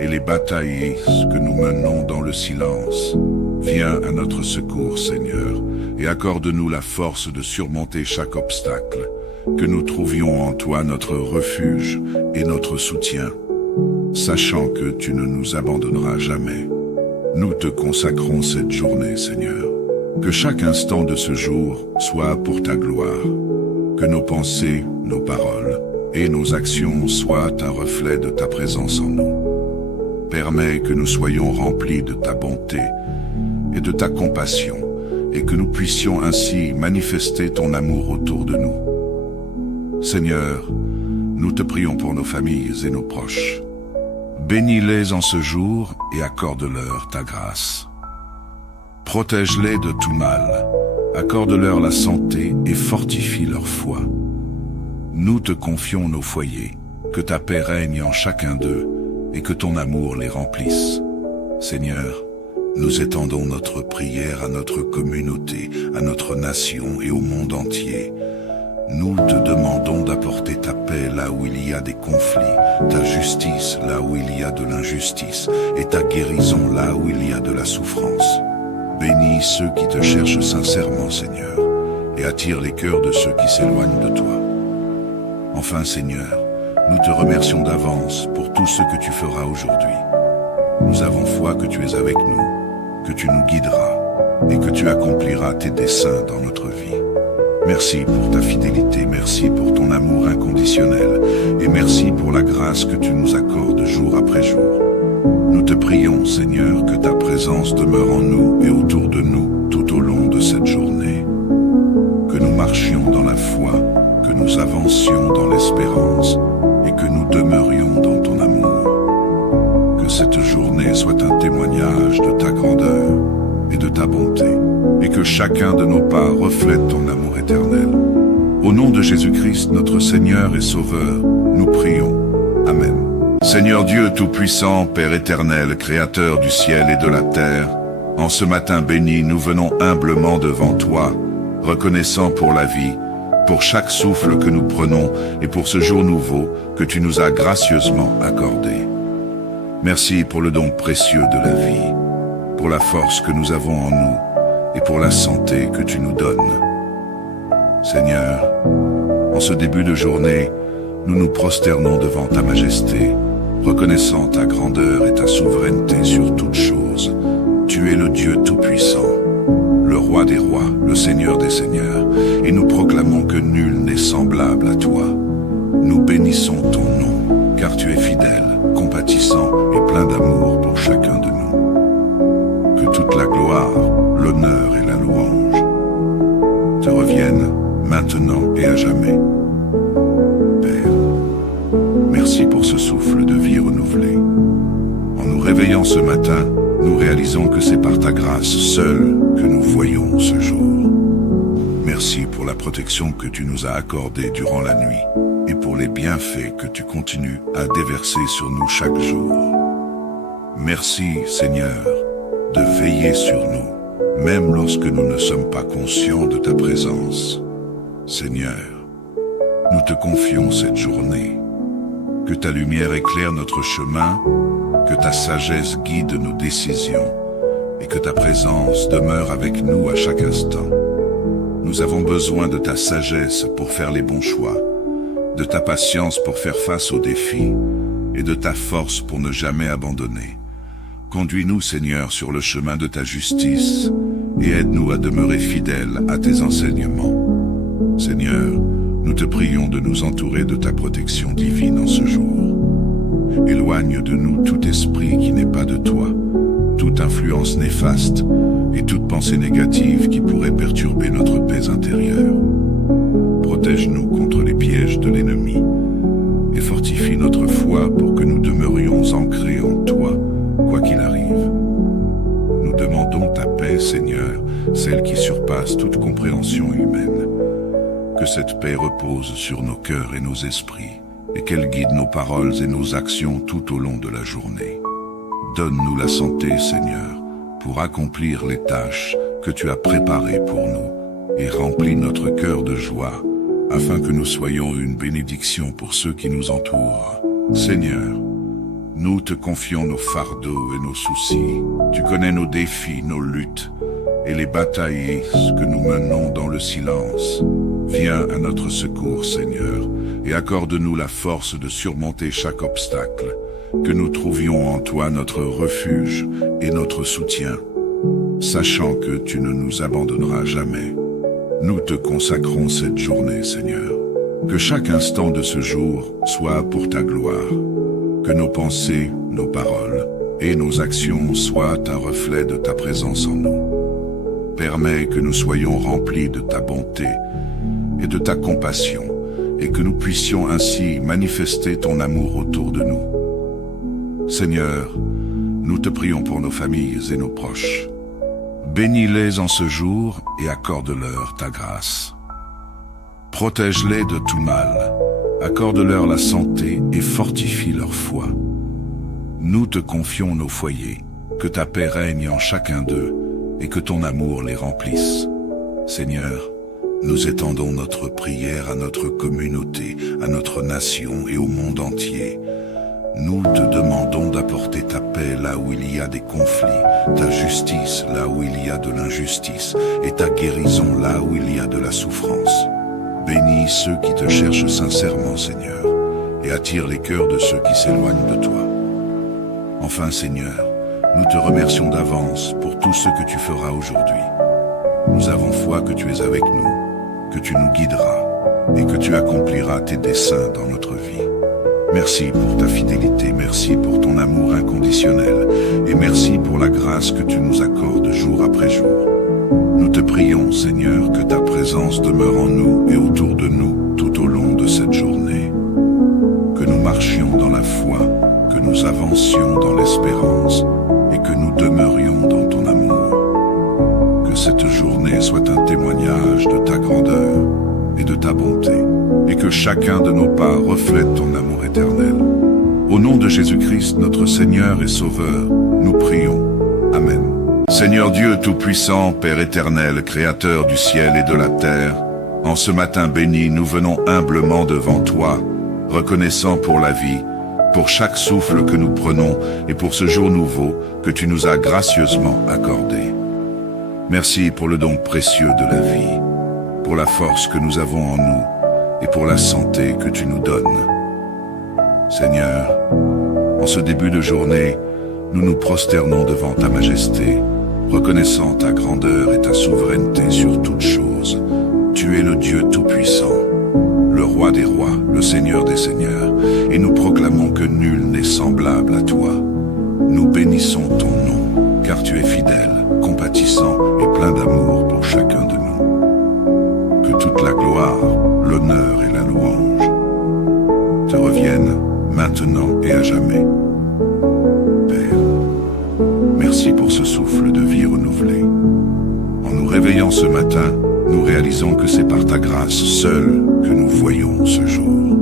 et les batailles que nous menons dans le silence. Viens à notre secours, Seigneur, et accorde-nous la force de surmonter chaque obstacle, que nous trouvions en toi notre refuge et notre soutien, sachant que tu ne nous abandonneras jamais. Nous te consacrons cette journée, Seigneur. Que chaque instant de ce jour soit pour ta gloire, que nos pensées, nos paroles et nos actions soient un reflet de ta présence en nous. Permets que nous soyons remplis de ta bonté et de ta compassion, et que nous puissions ainsi manifester ton amour autour de nous. Seigneur, nous te prions pour nos familles et nos proches. Bénis-les en ce jour et accorde-leur ta grâce. Protège-les de tout mal, accorde-leur la santé et fortifie leur foi. Nous te confions nos foyers, que ta paix règne en chacun d'eux et que ton amour les remplisse. Seigneur, nous étendons notre prière à notre communauté, à notre nation et au monde entier. Nous te demandons d'apporter ta paix là où il y a des conflits, ta justice là où il y a de l'injustice et ta guérison là où il y a de la souffrance. Bénis ceux qui te cherchent sincèrement, Seigneur, et attire les cœurs de ceux qui s'éloignent de toi. Enfin, Seigneur, nous te remercions d'avance pour tout ce que tu feras aujourd'hui. Nous avons foi que tu es avec nous, que tu nous guideras et que tu accompliras tes desseins dans notre vie. Merci pour ta fidélité, merci pour ton amour inconditionnel, et merci pour la grâce que tu nous accordes jour après jour. Nous te prions, Seigneur, que ta présence demeure en nous et autour de nous tout au long de cette journée. Que nous marchions dans la foi, que nous avancions dans l'espérance, et que nous demeurions dans ton amour. Que cette journée soit un témoignage de ta grandeur et de ta bonté, et que chacun de nos pas reflète ton amour éternel. Au nom de Jésus-Christ, notre Seigneur et Sauveur, nous prions. Amen. Seigneur Dieu Tout-Puissant, Père éternel, Créateur du ciel et de la terre, en ce matin béni, nous venons humblement devant toi, reconnaissant pour la vie, pour chaque souffle que nous prenons et pour ce jour nouveau que tu nous as gracieusement accordé. Merci pour le don précieux de la vie, pour la force que nous avons en nous et pour la santé que tu nous donnes. Seigneur, en ce début de journée, nous nous prosternons devant ta majesté, reconnaissant ta grandeur et ta souveraineté sur toutes choses. Tu es le Dieu Tout-Puissant, le Roi des rois, le Seigneur des seigneurs, et nous proclamons que nul n'est semblable à toi. Nous bénissons ton nom, car tu es fidèle, compatissant et plein d'amour pour chacun de nous. Que toute la gloire, l'honneur et la louange te reviennent maintenant et à jamais. Père, merci pour ce souffle de vie renouvelé. En nous réveillant ce matin, nous réalisons que c'est par ta grâce seule que nous voyons ce jour. Merci pour la protection que tu nous as accordée durant la nuit et pour les bienfaits que tu continues à déverser sur nous chaque jour. Merci, Seigneur, de veiller sur nous, même lorsque nous ne sommes pas conscients de ta présence. Seigneur, nous te confions cette journée. Que ta lumière éclaire notre chemin, que ta sagesse guide nos décisions et que ta présence demeure avec nous à chaque instant. Nous avons besoin de ta sagesse pour faire les bons choix, de ta patience pour faire face aux défis et de ta force pour ne jamais abandonner. Conduis-nous, Seigneur, sur le chemin de ta justice et aide-nous à demeurer fidèles à tes enseignements. Seigneur, nous te prions de nous entourer de ta protection divine en ce jour. Éloigne de nous tout esprit qui n'est pas de toi, toute influence néfaste et toute pensée négative qui pourrait perturber notre paix intérieure. Protège-nous contre les pièges de l'ennemi et fortifie notre foi pour que nous demeurions ancrés en toi, quoi qu'il arrive. Nous demandons ta paix, Seigneur, celle qui surpasse toute compréhension humaine. Que cette paix repose sur nos cœurs et nos esprits, et qu'elle guide nos paroles et nos actions tout au long de la journée. Donne-nous la santé, Seigneur, pour accomplir les tâches que tu as préparées pour nous, et remplis notre cœur de joie, afin que nous soyons une bénédiction pour ceux qui nous entourent. Seigneur, nous te confions nos fardeaux et nos soucis. Tu connais nos défis, nos luttes, et les batailles que nous menons dans le silence. Viens à notre secours, Seigneur, et accorde-nous la force de surmonter chaque obstacle, que nous trouvions en toi notre refuge et notre soutien, sachant que tu ne nous abandonneras jamais. Nous te consacrons cette journée, Seigneur. Que chaque instant de ce jour soit pour ta gloire, que nos pensées, nos paroles et nos actions soient un reflet de ta présence en nous. Permets que nous soyons remplis de ta bonté et de ta compassion, et que nous puissions ainsi manifester ton amour autour de nous. Seigneur, nous te prions pour nos familles et nos proches. Bénis-les en ce jour et accorde-leur ta grâce. Protège-les de tout mal, accorde-leur la santé et fortifie leur foi. Nous te confions nos foyers, que ta paix règne en chacun d'eux et que ton amour les remplisse. Seigneur, nous étendons notre prière à notre communauté, à notre nation et au monde entier. Nous te demandons d'apporter ta paix là où il y a des conflits, ta justice là où il y a de l'injustice et ta guérison là où il y a de la souffrance. Bénis ceux qui te cherchent sincèrement, Seigneur, et attire les cœurs de ceux qui s'éloignent de toi. Enfin, Seigneur, nous te remercions d'avance pour tout ce que tu feras aujourd'hui. Nous avons foi que tu es avec nous, que tu nous guideras et que tu accompliras tes desseins dans notre vie. Merci pour ta fidélité, merci pour ton amour inconditionnel et merci pour la grâce que tu nous accordes jour après jour. Nous te prions, Seigneur, que ta présence demeure en nous et autour de nous tout au long de cette journée. Que nous marchions dans la foi, que nous avancions dans l'espérance et que nous demeurions dans ton amour. Que cette journée soit un témoignage de ta grandeur et de ta bonté, et que chacun de nos pas reflète ton amour éternel. Au nom de Jésus-Christ, notre Seigneur et Sauveur, nous prions. Amen. Seigneur Dieu Tout-Puissant, Père éternel, Créateur du ciel et de la terre, en ce matin béni, nous venons humblement devant toi, reconnaissant pour la vie, pour chaque souffle que nous prenons et pour ce jour nouveau que tu nous as gracieusement accordé. Merci pour le don précieux de la vie, pour la force que nous avons en nous et pour la santé que tu nous donnes. Seigneur, en ce début de journée, nous nous prosternons devant ta majesté, reconnaissant ta grandeur et ta souveraineté sur toutes choses. Tu es le Dieu Tout-Puissant, le Roi des rois, le Seigneur des seigneurs, et nous proclamons que nul n'est semblable à toi. Nous bénissons ton nom, car tu es fidèle, compatissant et plein d'amour pour chacun de nous. Que toute la gloire, l'honneur et la louange te reviennent maintenant et à jamais. Père, merci pour ce souffle de vie renouvelé. En nous réveillant ce matin, nous réalisons que c'est par ta grâce seule que nous voyons ce jour.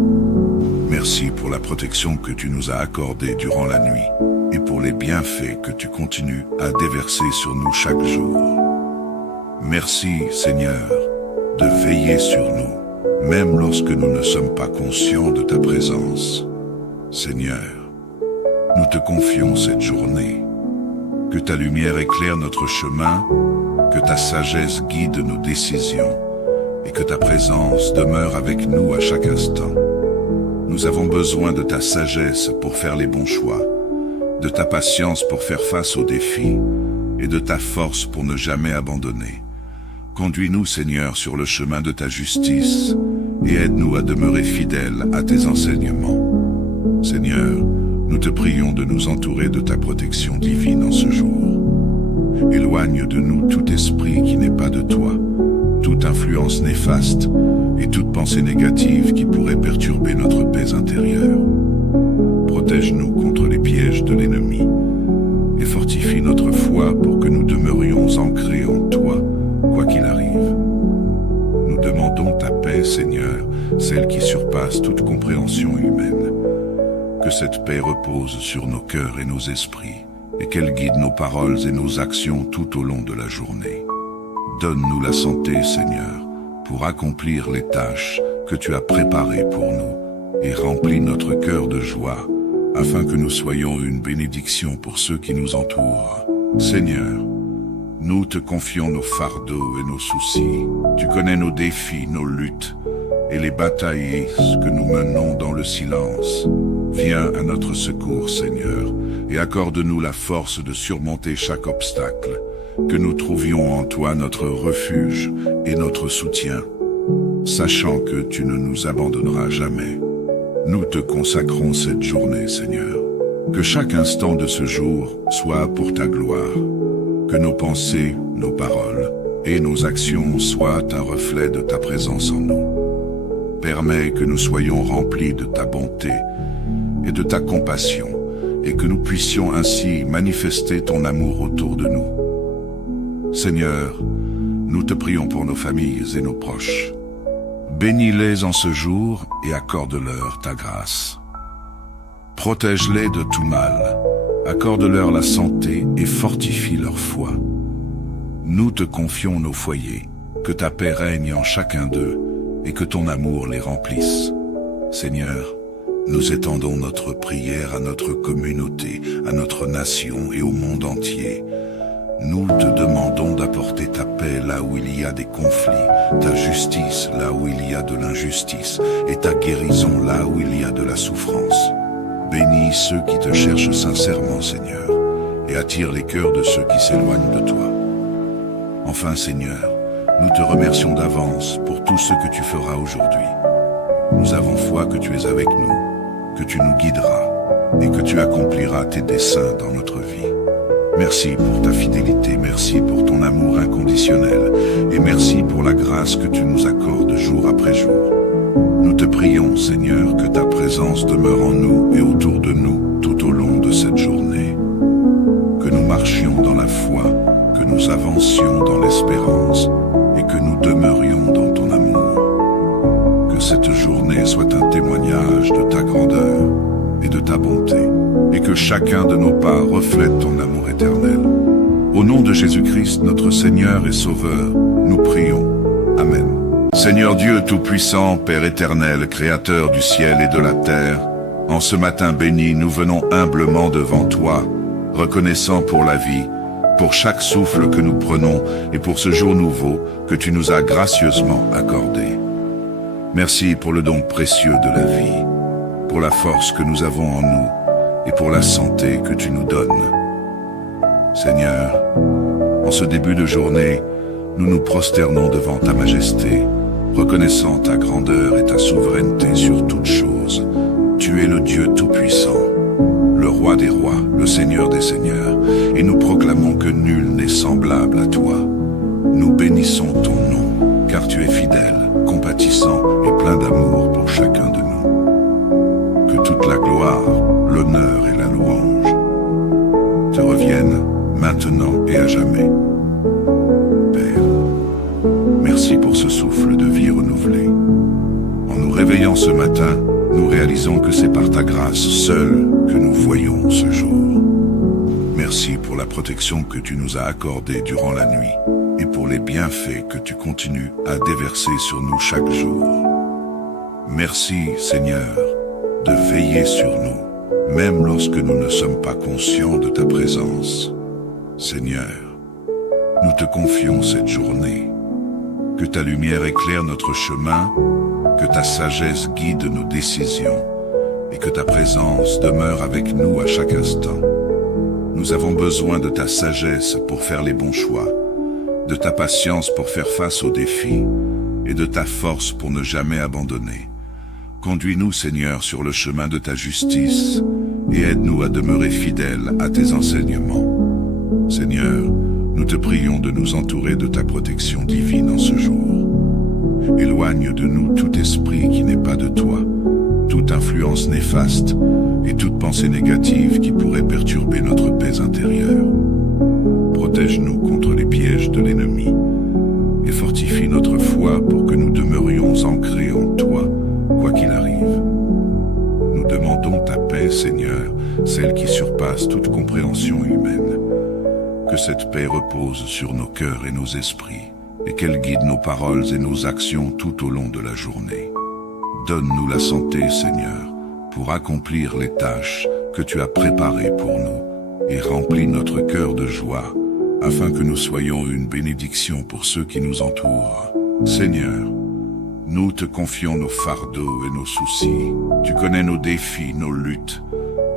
Merci pour la protection que tu nous as accordée durant la nuit et pour les bienfaits que tu continues à déverser sur nous chaque jour. Merci, Seigneur, de veiller sur nous, même lorsque nous ne sommes pas conscients de ta présence. Seigneur, nous te confions cette journée. Que ta lumière éclaire notre chemin, que ta sagesse guide nos décisions et que ta présence demeure avec nous à chaque instant. Nous avons besoin de ta sagesse pour faire les bons choix, de ta patience pour faire face aux défis et de ta force pour ne jamais abandonner. Conduis-nous, Seigneur, sur le chemin de ta justice et aide-nous à demeurer fidèles à tes enseignements. Seigneur, nous te prions de nous entourer de ta protection divine en ce jour. Éloigne de nous tout esprit qui n'est pas de toi, toute influence néfaste et toute pensée négative qui pourrait perturber notre paix intérieure. Protège-nous contre les pièges de l'ennemi et fortifie notre foi pour que nous demeurions ancrés en toi, quoi qu'il arrive. Nous demandons ta paix, Seigneur, celle qui surpasse toute compréhension humaine. Que cette paix repose sur nos cœurs et nos esprits, et qu'elle guide nos paroles et nos actions tout au long de la journée. Donne-nous la santé, Seigneur, pour accomplir les tâches que tu as préparées pour nous, et remplis notre cœur de joie, afin que nous soyons une bénédiction pour ceux qui nous entourent. Seigneur, nous te confions nos fardeaux et nos soucis. Tu connais nos défis, nos luttes, et les batailles que nous menons dans le silence. Viens à notre secours, Seigneur, et accorde-nous la force de surmonter chaque obstacle, que nous trouvions en toi notre refuge et notre soutien, sachant que tu ne nous abandonneras jamais. Nous te consacrons cette journée, Seigneur. Que chaque instant de ce jour soit pour ta gloire, que nos pensées, nos paroles et nos actions soient un reflet de ta présence en nous. Permets que nous soyons remplis de ta bonté et de ta compassion, et que nous puissions ainsi manifester ton amour autour de nous. Seigneur, nous te prions pour nos familles et nos proches. Bénis-les en ce jour et accorde-leur ta grâce. Protège-les de tout mal, accorde-leur la santé et fortifie leur foi. Nous te confions nos foyers, que ta paix règne en chacun d'eux et que ton amour les remplisse. Seigneur, nous étendons notre prière à notre communauté, à notre nation et au monde entier. Nous te demandons d'apporter ta paix là où il y a des conflits, ta justice là où il y a de l'injustice et ta guérison là où il y a de la souffrance. Bénis ceux qui te cherchent sincèrement, Seigneur, et attire les cœurs de ceux qui s'éloignent de toi. Enfin, Seigneur, Nous te remercions d'avance pour tout ce que tu feras aujourd'hui. Nous avons foi que tu es avec nous, que tu nous guideras et que tu accompliras tes desseins dans notre vie. Merci pour ta fidélité, merci pour ton amour inconditionnel et merci pour la grâce que tu nous accordes jour après jour. Nous te prions, Seigneur, que ta présence demeure en nous et autour de nous tout au long de cette journée. Que nous marchions dans la foi, que nous avancions dans l'espérance et que nous demeurions dans ton amour. Que cette journée soit un témoignage de ta grandeur et de ta bonté, et que chacun de nos pas reflète ton amour éternel. Au nom de Jésus-Christ, notre Seigneur et Sauveur, nous prions. Amen. Seigneur Dieu Tout-Puissant, Père éternel, Créateur du ciel et de la terre, en ce matin béni, nous venons humblement devant toi, reconnaissant pour la vie, pour chaque souffle que nous prenons et pour ce jour nouveau que tu nous as gracieusement accordé. Merci pour le don précieux de la vie, pour la force que nous avons en nous et pour la santé que tu nous donnes. Seigneur, en ce début de journée, nous nous prosternons devant ta majesté, reconnaissant ta grandeur et ta souveraineté sur toutes choses. Tu es le Dieu Tout-Puissant, le Roi des rois, le Seigneur des seigneurs, et nous proclamons que nul n'est semblable à toi. Nous bénissons ton nom, car tu es fidèle, compatissant et plein d'amour pour chacun de nous. Que toute la gloire, l'honneur et la louange te reviennent maintenant et à jamais. Père, merci pour ce souffle de vie renouvelé. En nous réveillant ce matin, nous réalisons que c'est par ta grâce seule que nous voyons ce jour. Merci pour la protection que tu nous as accordée durant la nuit et pour les bienfaits que tu continues à déverser sur nous chaque jour. Merci, Seigneur, de veiller sur nous, même lorsque nous ne sommes pas conscients de ta présence. Seigneur, nous te confions cette journée. Que ta lumière éclaire notre chemin, que ta sagesse guide nos décisions et que ta présence demeure avec nous à chaque instant. Nous avons besoin de ta sagesse pour faire les bons choix, de ta patience pour faire face aux défis et de ta force pour ne jamais abandonner. Conduis-nous, Seigneur, sur le chemin de ta justice et aide-nous à demeurer fidèles à tes enseignements. Seigneur, nous te prions de nous entourer de ta protection divine en ce jour. Éloigne de nous tout esprit qui n'est pas de toi, toute influence néfaste et toute pensée négative qui pourrait perturber notre paix intérieure. Protège-nous contre les pièges de l'ennemi et fortifie notre foi pour que nous demeurions ancrés en toi, quoi qu'il arrive. Nous demandons ta paix, Seigneur, celle qui surpasse toute compréhension humaine. Que cette paix repose sur nos cœurs et nos esprits, et qu'elle guide nos paroles et nos actions tout au long de la journée. Donne-nous la santé, Seigneur, pour accomplir les tâches que tu as préparées pour nous, et remplis notre cœur de joie, afin que nous soyons une bénédiction pour ceux qui nous entourent. Seigneur, nous te confions nos fardeaux et nos soucis. Tu connais nos défis, nos luttes,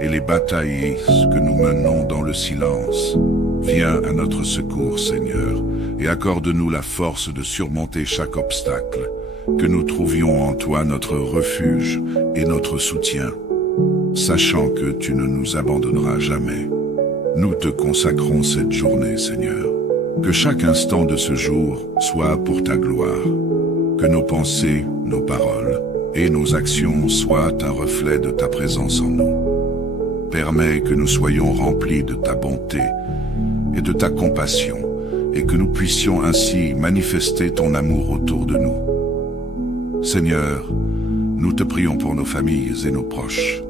et les batailles que nous menons dans le silence. Viens à notre secours, Seigneur, et accorde-nous la force de surmonter chaque obstacle, que nous trouvions en toi notre refuge et notre soutien, sachant que tu ne nous abandonneras jamais. Nous te consacrons cette journée, Seigneur. Que chaque instant de ce jour soit pour ta gloire, que nos pensées, nos paroles et nos actions soient un reflet de ta présence en nous. Permets que nous soyons remplis de ta bonté et de ta compassion, et que nous puissions ainsi manifester ton amour autour de nous. Seigneur, nous te prions pour nos familles et nos proches.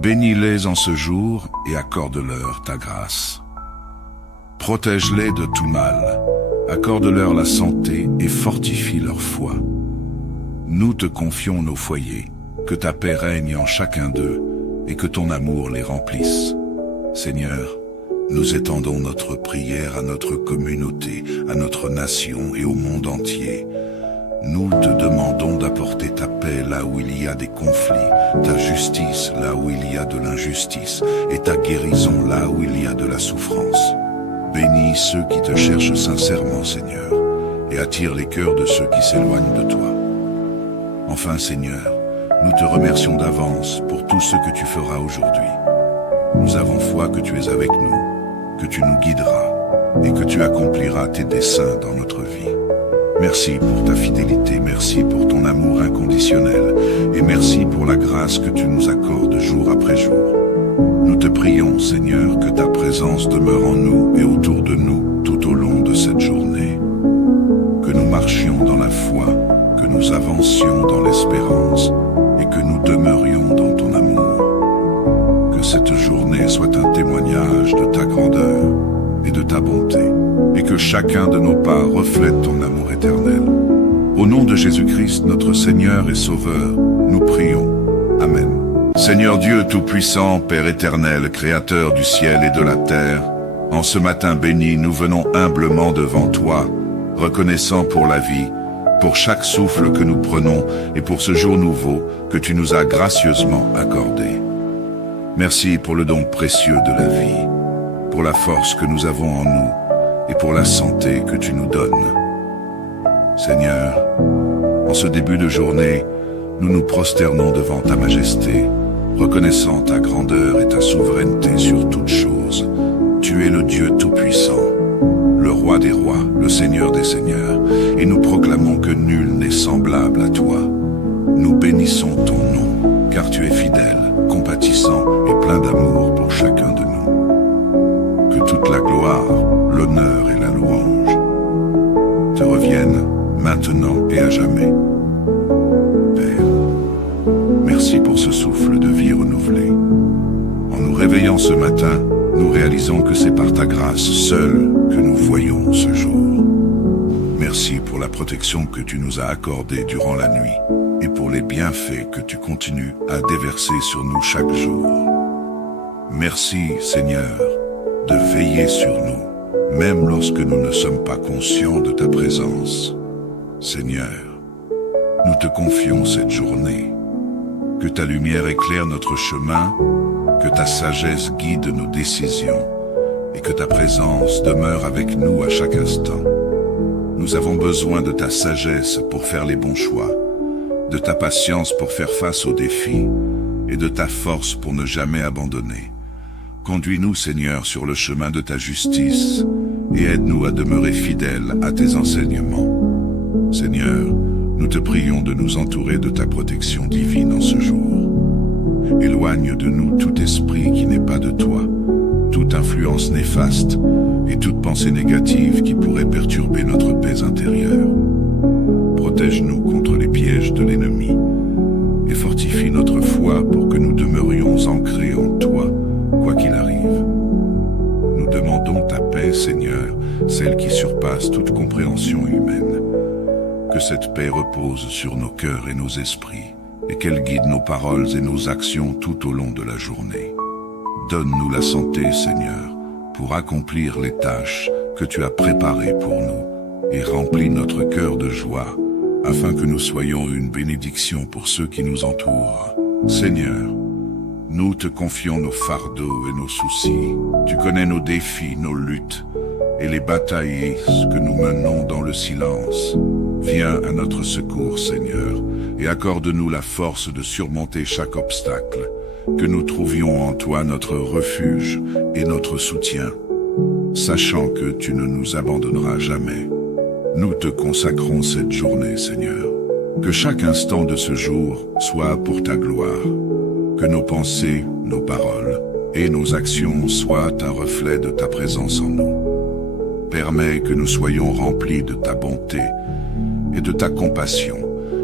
Bénis-les en ce jour et accorde-leur ta grâce. Protège-les de tout mal, accorde-leur la santé et fortifie leur foi. Nous te confions nos foyers, que ta paix règne en chacun d'eux et que ton amour les remplisse. Seigneur, nous étendons notre prière à notre communauté, à notre nation et au monde entier. Nous te demandons d'apporter ta paix là où il y a des conflits, ta justice là où il y a de l'injustice et ta guérison là où il y a de la souffrance. Bénis ceux qui te cherchent sincèrement, Seigneur, et et attire les cœurs de ceux qui s'éloignent de toi. Enfin, Seigneur, nous te remercions d'avance pour tout ce que tu feras aujourd'hui. Nous avons foi que tu es avec nous, que tu nous guideras et que tu accompliras tes desseins dans notre vie. Merci pour ta fidélité, merci pour ton amour inconditionnel et merci pour la grâce que tu nous accordes jour après jour. Nous te prions, Seigneur, que ta présence demeure en nous et autour de nous tout au long de cette journée. Que nous marchions dans la foi, que nous avancions dans l'espérance et que nous demeurions dans ton amour. Que cette journée soit un témoignage de ta grandeur et de ta bonté, et que chacun de nos pas reflète ton amour éternel. Au nom de Jésus-Christ, notre Seigneur et Sauveur, nous prions. Amen. Seigneur Dieu Tout-Puissant, Père éternel, Créateur du ciel et de la terre, en ce matin béni, nous venons humblement devant toi, reconnaissant pour la vie, pour chaque souffle que nous prenons et pour ce jour nouveau que tu nous as gracieusement accordé. Merci pour le don précieux de la vie, pour la force que nous avons en nous et pour la santé que tu nous donnes. Seigneur, en ce début de journée, nous nous prosternons devant ta majesté, reconnaissant ta grandeur et ta souveraineté sur toutes choses. Tu es le Dieu Tout-Puissant, le Roi des rois, le Seigneur des seigneurs, et nous proclamons que nul n'est semblable à toi. Nous bénissons ton nom, car tu es fidèle, compatissant et plein d'amour pour chacun de nous. Que toute la gloire, l'honneur et la louange te reviennent maintenant et à jamais. Père, merci pour ce souffle de vie renouvelé. En nous réveillant ce matin, nous réalisons que c'est par ta grâce seule que nous voyons ce jour. Merci pour la protection que tu nous as accordée durant la nuit et pour les bienfaits que tu continues à déverser sur nous chaque jour. Merci, Seigneur, de veiller sur nous, même lorsque nous ne sommes pas conscients de ta présence. Seigneur, nous te confions cette journée. Que ta lumière éclaire notre chemin, que ta sagesse guide nos décisions et que ta présence demeure avec nous à chaque instant. Nous avons besoin de ta sagesse pour faire les bons choix, de ta patience pour faire face aux défis et de ta force pour ne jamais abandonner. Conduis-nous, Seigneur, sur le chemin de ta justice et aide-nous à demeurer fidèles à tes enseignements. Seigneur, nous te prions de nous entourer de ta protection divine en ce jour. Éloigne de nous tout esprit qui n'est pas de toi, toute influence néfaste et toute pensée négative qui pourrait perturber notre paix intérieure. Protège-nous contre les pièges de l'ennemi et fortifie notre foi pour que nous demeurions ancrés en toi, quoi qu'il arrive. Nous demandons ta paix, Seigneur, celle qui surpasse toute compréhension humaine. Que cette paix repose sur nos cœurs et nos esprits, et qu'elle guide nos paroles et nos actions tout au long de la journée. Donne-nous la santé, Seigneur, pour accomplir les tâches que tu as préparées pour nous, et remplis notre cœur de joie, afin que nous soyons une bénédiction pour ceux qui nous entourent. Seigneur, nous te confions nos fardeaux et nos soucis. Tu connais nos défis, nos luttes, et les batailles que nous menons dans le silence. Viens à notre secours, Seigneur, et accorde-nous la force de surmonter chaque obstacle, que nous trouvions en toi notre refuge et notre soutien, sachant que tu ne nous abandonneras jamais. Nous te consacrons cette journée, Seigneur. Que chaque instant de ce jour soit pour ta gloire, que nos pensées, nos paroles et nos actions soient un reflet de ta présence en nous. Permets que nous soyons remplis de ta bonté et de ta compassion,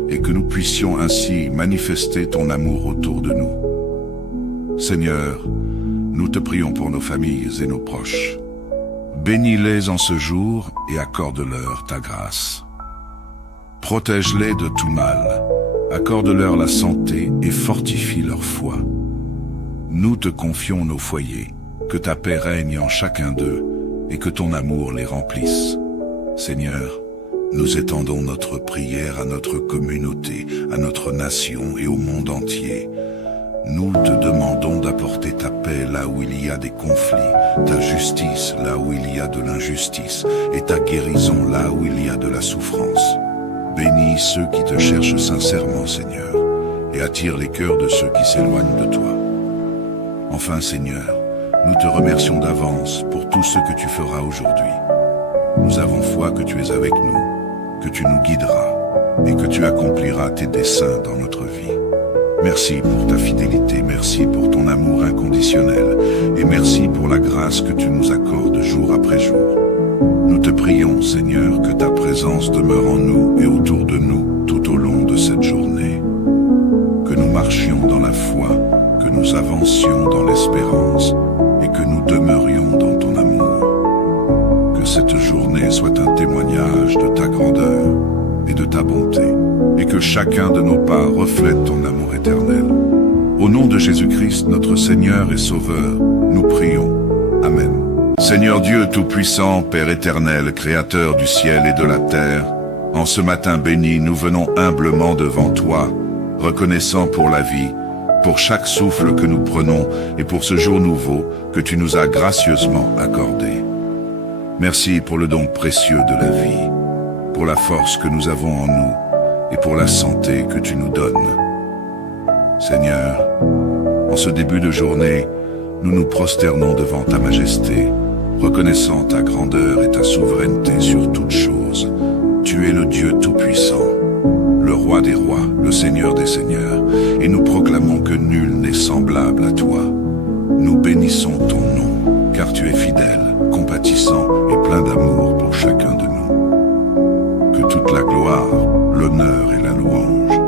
et que nous puissions ainsi manifester ton amour autour de nous. Seigneur, nous te prions pour nos familles et nos proches. Bénis-les en ce jour et accorde-leur ta grâce. Protège-les de tout mal, accorde-leur la santé et fortifie leur foi. Nous te confions nos foyers, que ta paix règne en chacun d'eux et que ton amour les remplisse. Seigneur, nous étendons notre prière à notre communauté, à notre nation et au monde entier. Nous te demandons d'apporter ta paix là où il y a des conflits, ta justice là où il y a de l'injustice, et ta guérison là où il y a de la souffrance. Bénis ceux qui te cherchent sincèrement, Seigneur, et attire les cœurs de ceux qui s'éloignent de toi. Enfin, Seigneur, nous te remercions d'avance pour tout ce que tu feras aujourd'hui. Nous avons foi que tu es avec nous, que tu nous guideras et que tu accompliras tes desseins dans notre vie. Merci pour ta fidélité, merci pour ton amour inconditionnel et merci pour la grâce que tu nous accordes jour après jour. Nous te prions, Seigneur, que ta présence demeure en nous et autour de nous tout au long de cette journée. Que nous marchions dans la foi, que nous avancions dans l'espérance et que nous demeurions dans ton amour. Que cette journée soit un témoignage de ta grandeur et de ta bonté, et que chacun de nos pas reflète ton amour éternel. Au nom de Jésus-Christ, notre Seigneur et Sauveur, nous prions. Amen. Seigneur Dieu Tout-Puissant, Père éternel, Créateur du ciel et de la terre, en ce matin béni, nous venons humblement devant toi, reconnaissant pour la vie, pour chaque souffle que nous prenons et pour ce jour nouveau que tu nous as gracieusement accordé. Merci pour le don précieux de la vie, pour la force que nous avons en nous et pour la santé que tu nous donnes. Seigneur, en ce début de journée, nous nous prosternons devant ta majesté, reconnaissant ta grandeur et ta souveraineté sur toutes choses. Tu es le Dieu Tout-Puissant, le Roi des rois, le Seigneur des seigneurs, et nous proclamons que nul n'est semblable à toi. Nous bénissons ton nom, car tu es fidèle, compatissant et plein d'amour pour chacun de nous. Que toute la gloire, l'honneur et la louange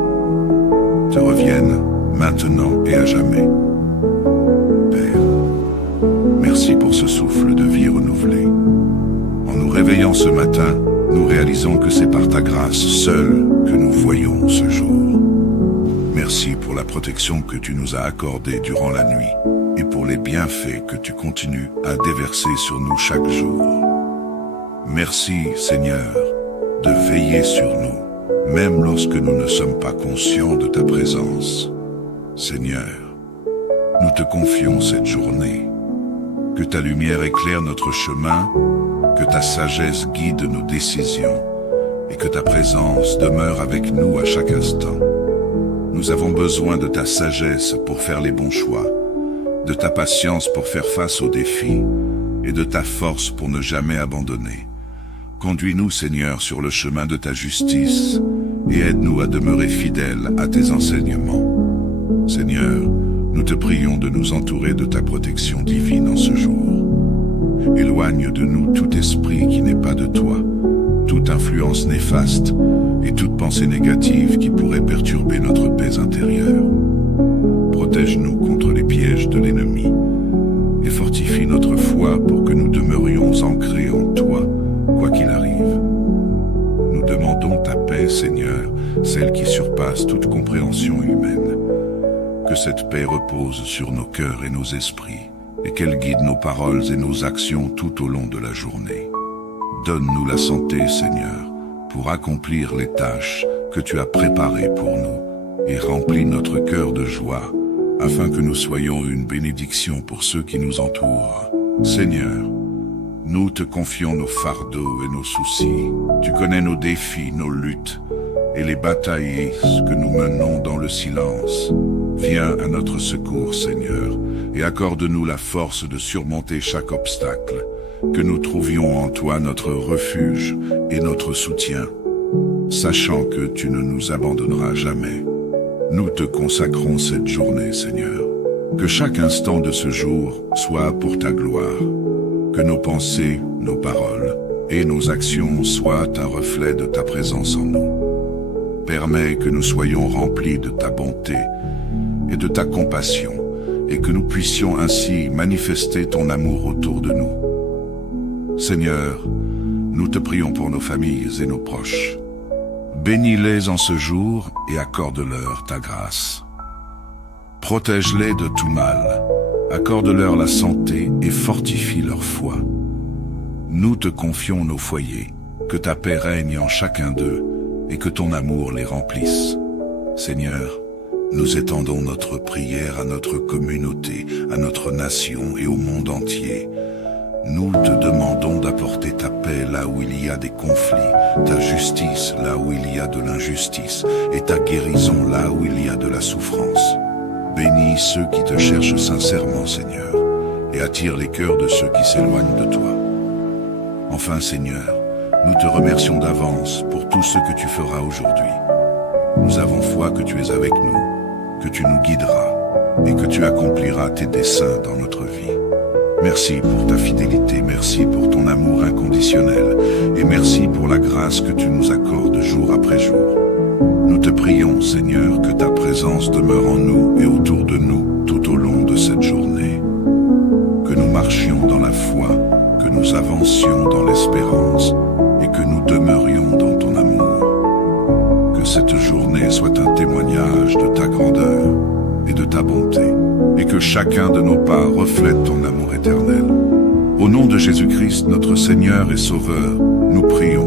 te reviennent maintenant et à jamais. Père, merci pour ce souffle de vie renouvelé. En nous réveillant ce matin, nous réalisons que c'est par ta grâce seule que nous voyons ce jour. Merci pour la protection que tu nous as accordée durant la nuit et pour les bienfaits que tu continues à déverser sur nous chaque jour. Merci, Seigneur, de veiller sur nous, même lorsque nous ne sommes pas conscients de ta présence. Seigneur, nous te confions cette journée. Que ta lumière éclaire notre chemin, que ta sagesse guide nos décisions et que ta présence demeure avec nous à chaque instant. Nous avons besoin de ta sagesse pour faire les bons choix, de ta patience pour faire face aux défis et de ta force pour ne jamais abandonner. Conduis-nous, Seigneur, sur le chemin de ta justice et aide-nous à demeurer fidèles à tes enseignements. Seigneur, nous te prions de nous entourer de ta protection divine en ce jour. Éloigne de nous tout esprit qui n'est pas de toi, toute influence néfaste et toute pensée négative qui pourrait perturber notre paix intérieure. Protège-nous contre les pièges de l'ennemi et fortifie notre foi pour que nous demeurions ancrés en toi, quoi qu'il arrive. Nous demandons ta paix, Seigneur, celle qui surpasse toute compréhension humaine. Que cette paix repose sur nos cœurs et nos esprits, et qu'elle guide nos paroles et nos actions tout au long de la journée. Donne-nous la santé, Seigneur, pour accomplir les tâches que tu as préparées pour nous, et remplis notre cœur de joie, afin que nous soyons une bénédiction pour ceux qui nous entourent. Seigneur, nous te confions nos fardeaux et nos soucis. Tu connais nos défis, nos luttes, et les batailles que nous menons dans le silence. Viens à notre secours, Seigneur, et accorde-nous la force de surmonter chaque obstacle, que nous trouvions en toi notre refuge et notre soutien, sachant que tu ne nous abandonneras jamais. Nous te consacrons cette journée, Seigneur. Que chaque instant de ce jour soit pour ta gloire, que nos pensées, nos paroles et nos actions soient un reflet de ta présence en nous. Permets que nous soyons remplis de ta bonté et de ta compassion, et que nous puissions ainsi manifester ton amour autour de nous. Seigneur, nous te prions pour nos familles et nos proches. Bénis-les en ce jour et accorde-leur ta grâce. Protège-les de tout mal, accorde-leur la santé et fortifie leur foi. Nous te confions nos foyers, que ta paix règne en chacun d'eux et que ton amour les remplisse. Seigneur, Nous étendons notre prière à notre communauté, à notre nation et au monde entier. Nous te demandons d'apporter ta paix là où il y a des conflits, ta justice là où il y a de l'injustice, et ta guérison là où il y a de la souffrance. Bénis ceux qui te cherchent sincèrement, Seigneur, et attire les cœurs de ceux qui s'éloignent de toi. Enfin, Seigneur, nous te remercions d'avance pour tout ce que tu feras aujourd'hui. Nous avons foi que tu es avec nous, que tu nous guideras et que tu accompliras tes desseins dans notre vie. Merci pour ta fidélité, merci pour ton amour inconditionnel et merci pour la grâce que tu nous accordes jour après jour. Nous te prions, Seigneur, que ta présence demeure en nous et autour de nous tout au long de cette journée. Que nous marchions dans la foi, que nous avancions dans l'espérance et que nous demeurions dans ton amour. Que cette journée soit un témoignage de ta grandeur et de ta bonté, et que chacun de nos pas reflète ton amour éternel. Au nom de Jésus-Christ, notre Seigneur et Sauveur, nous prions.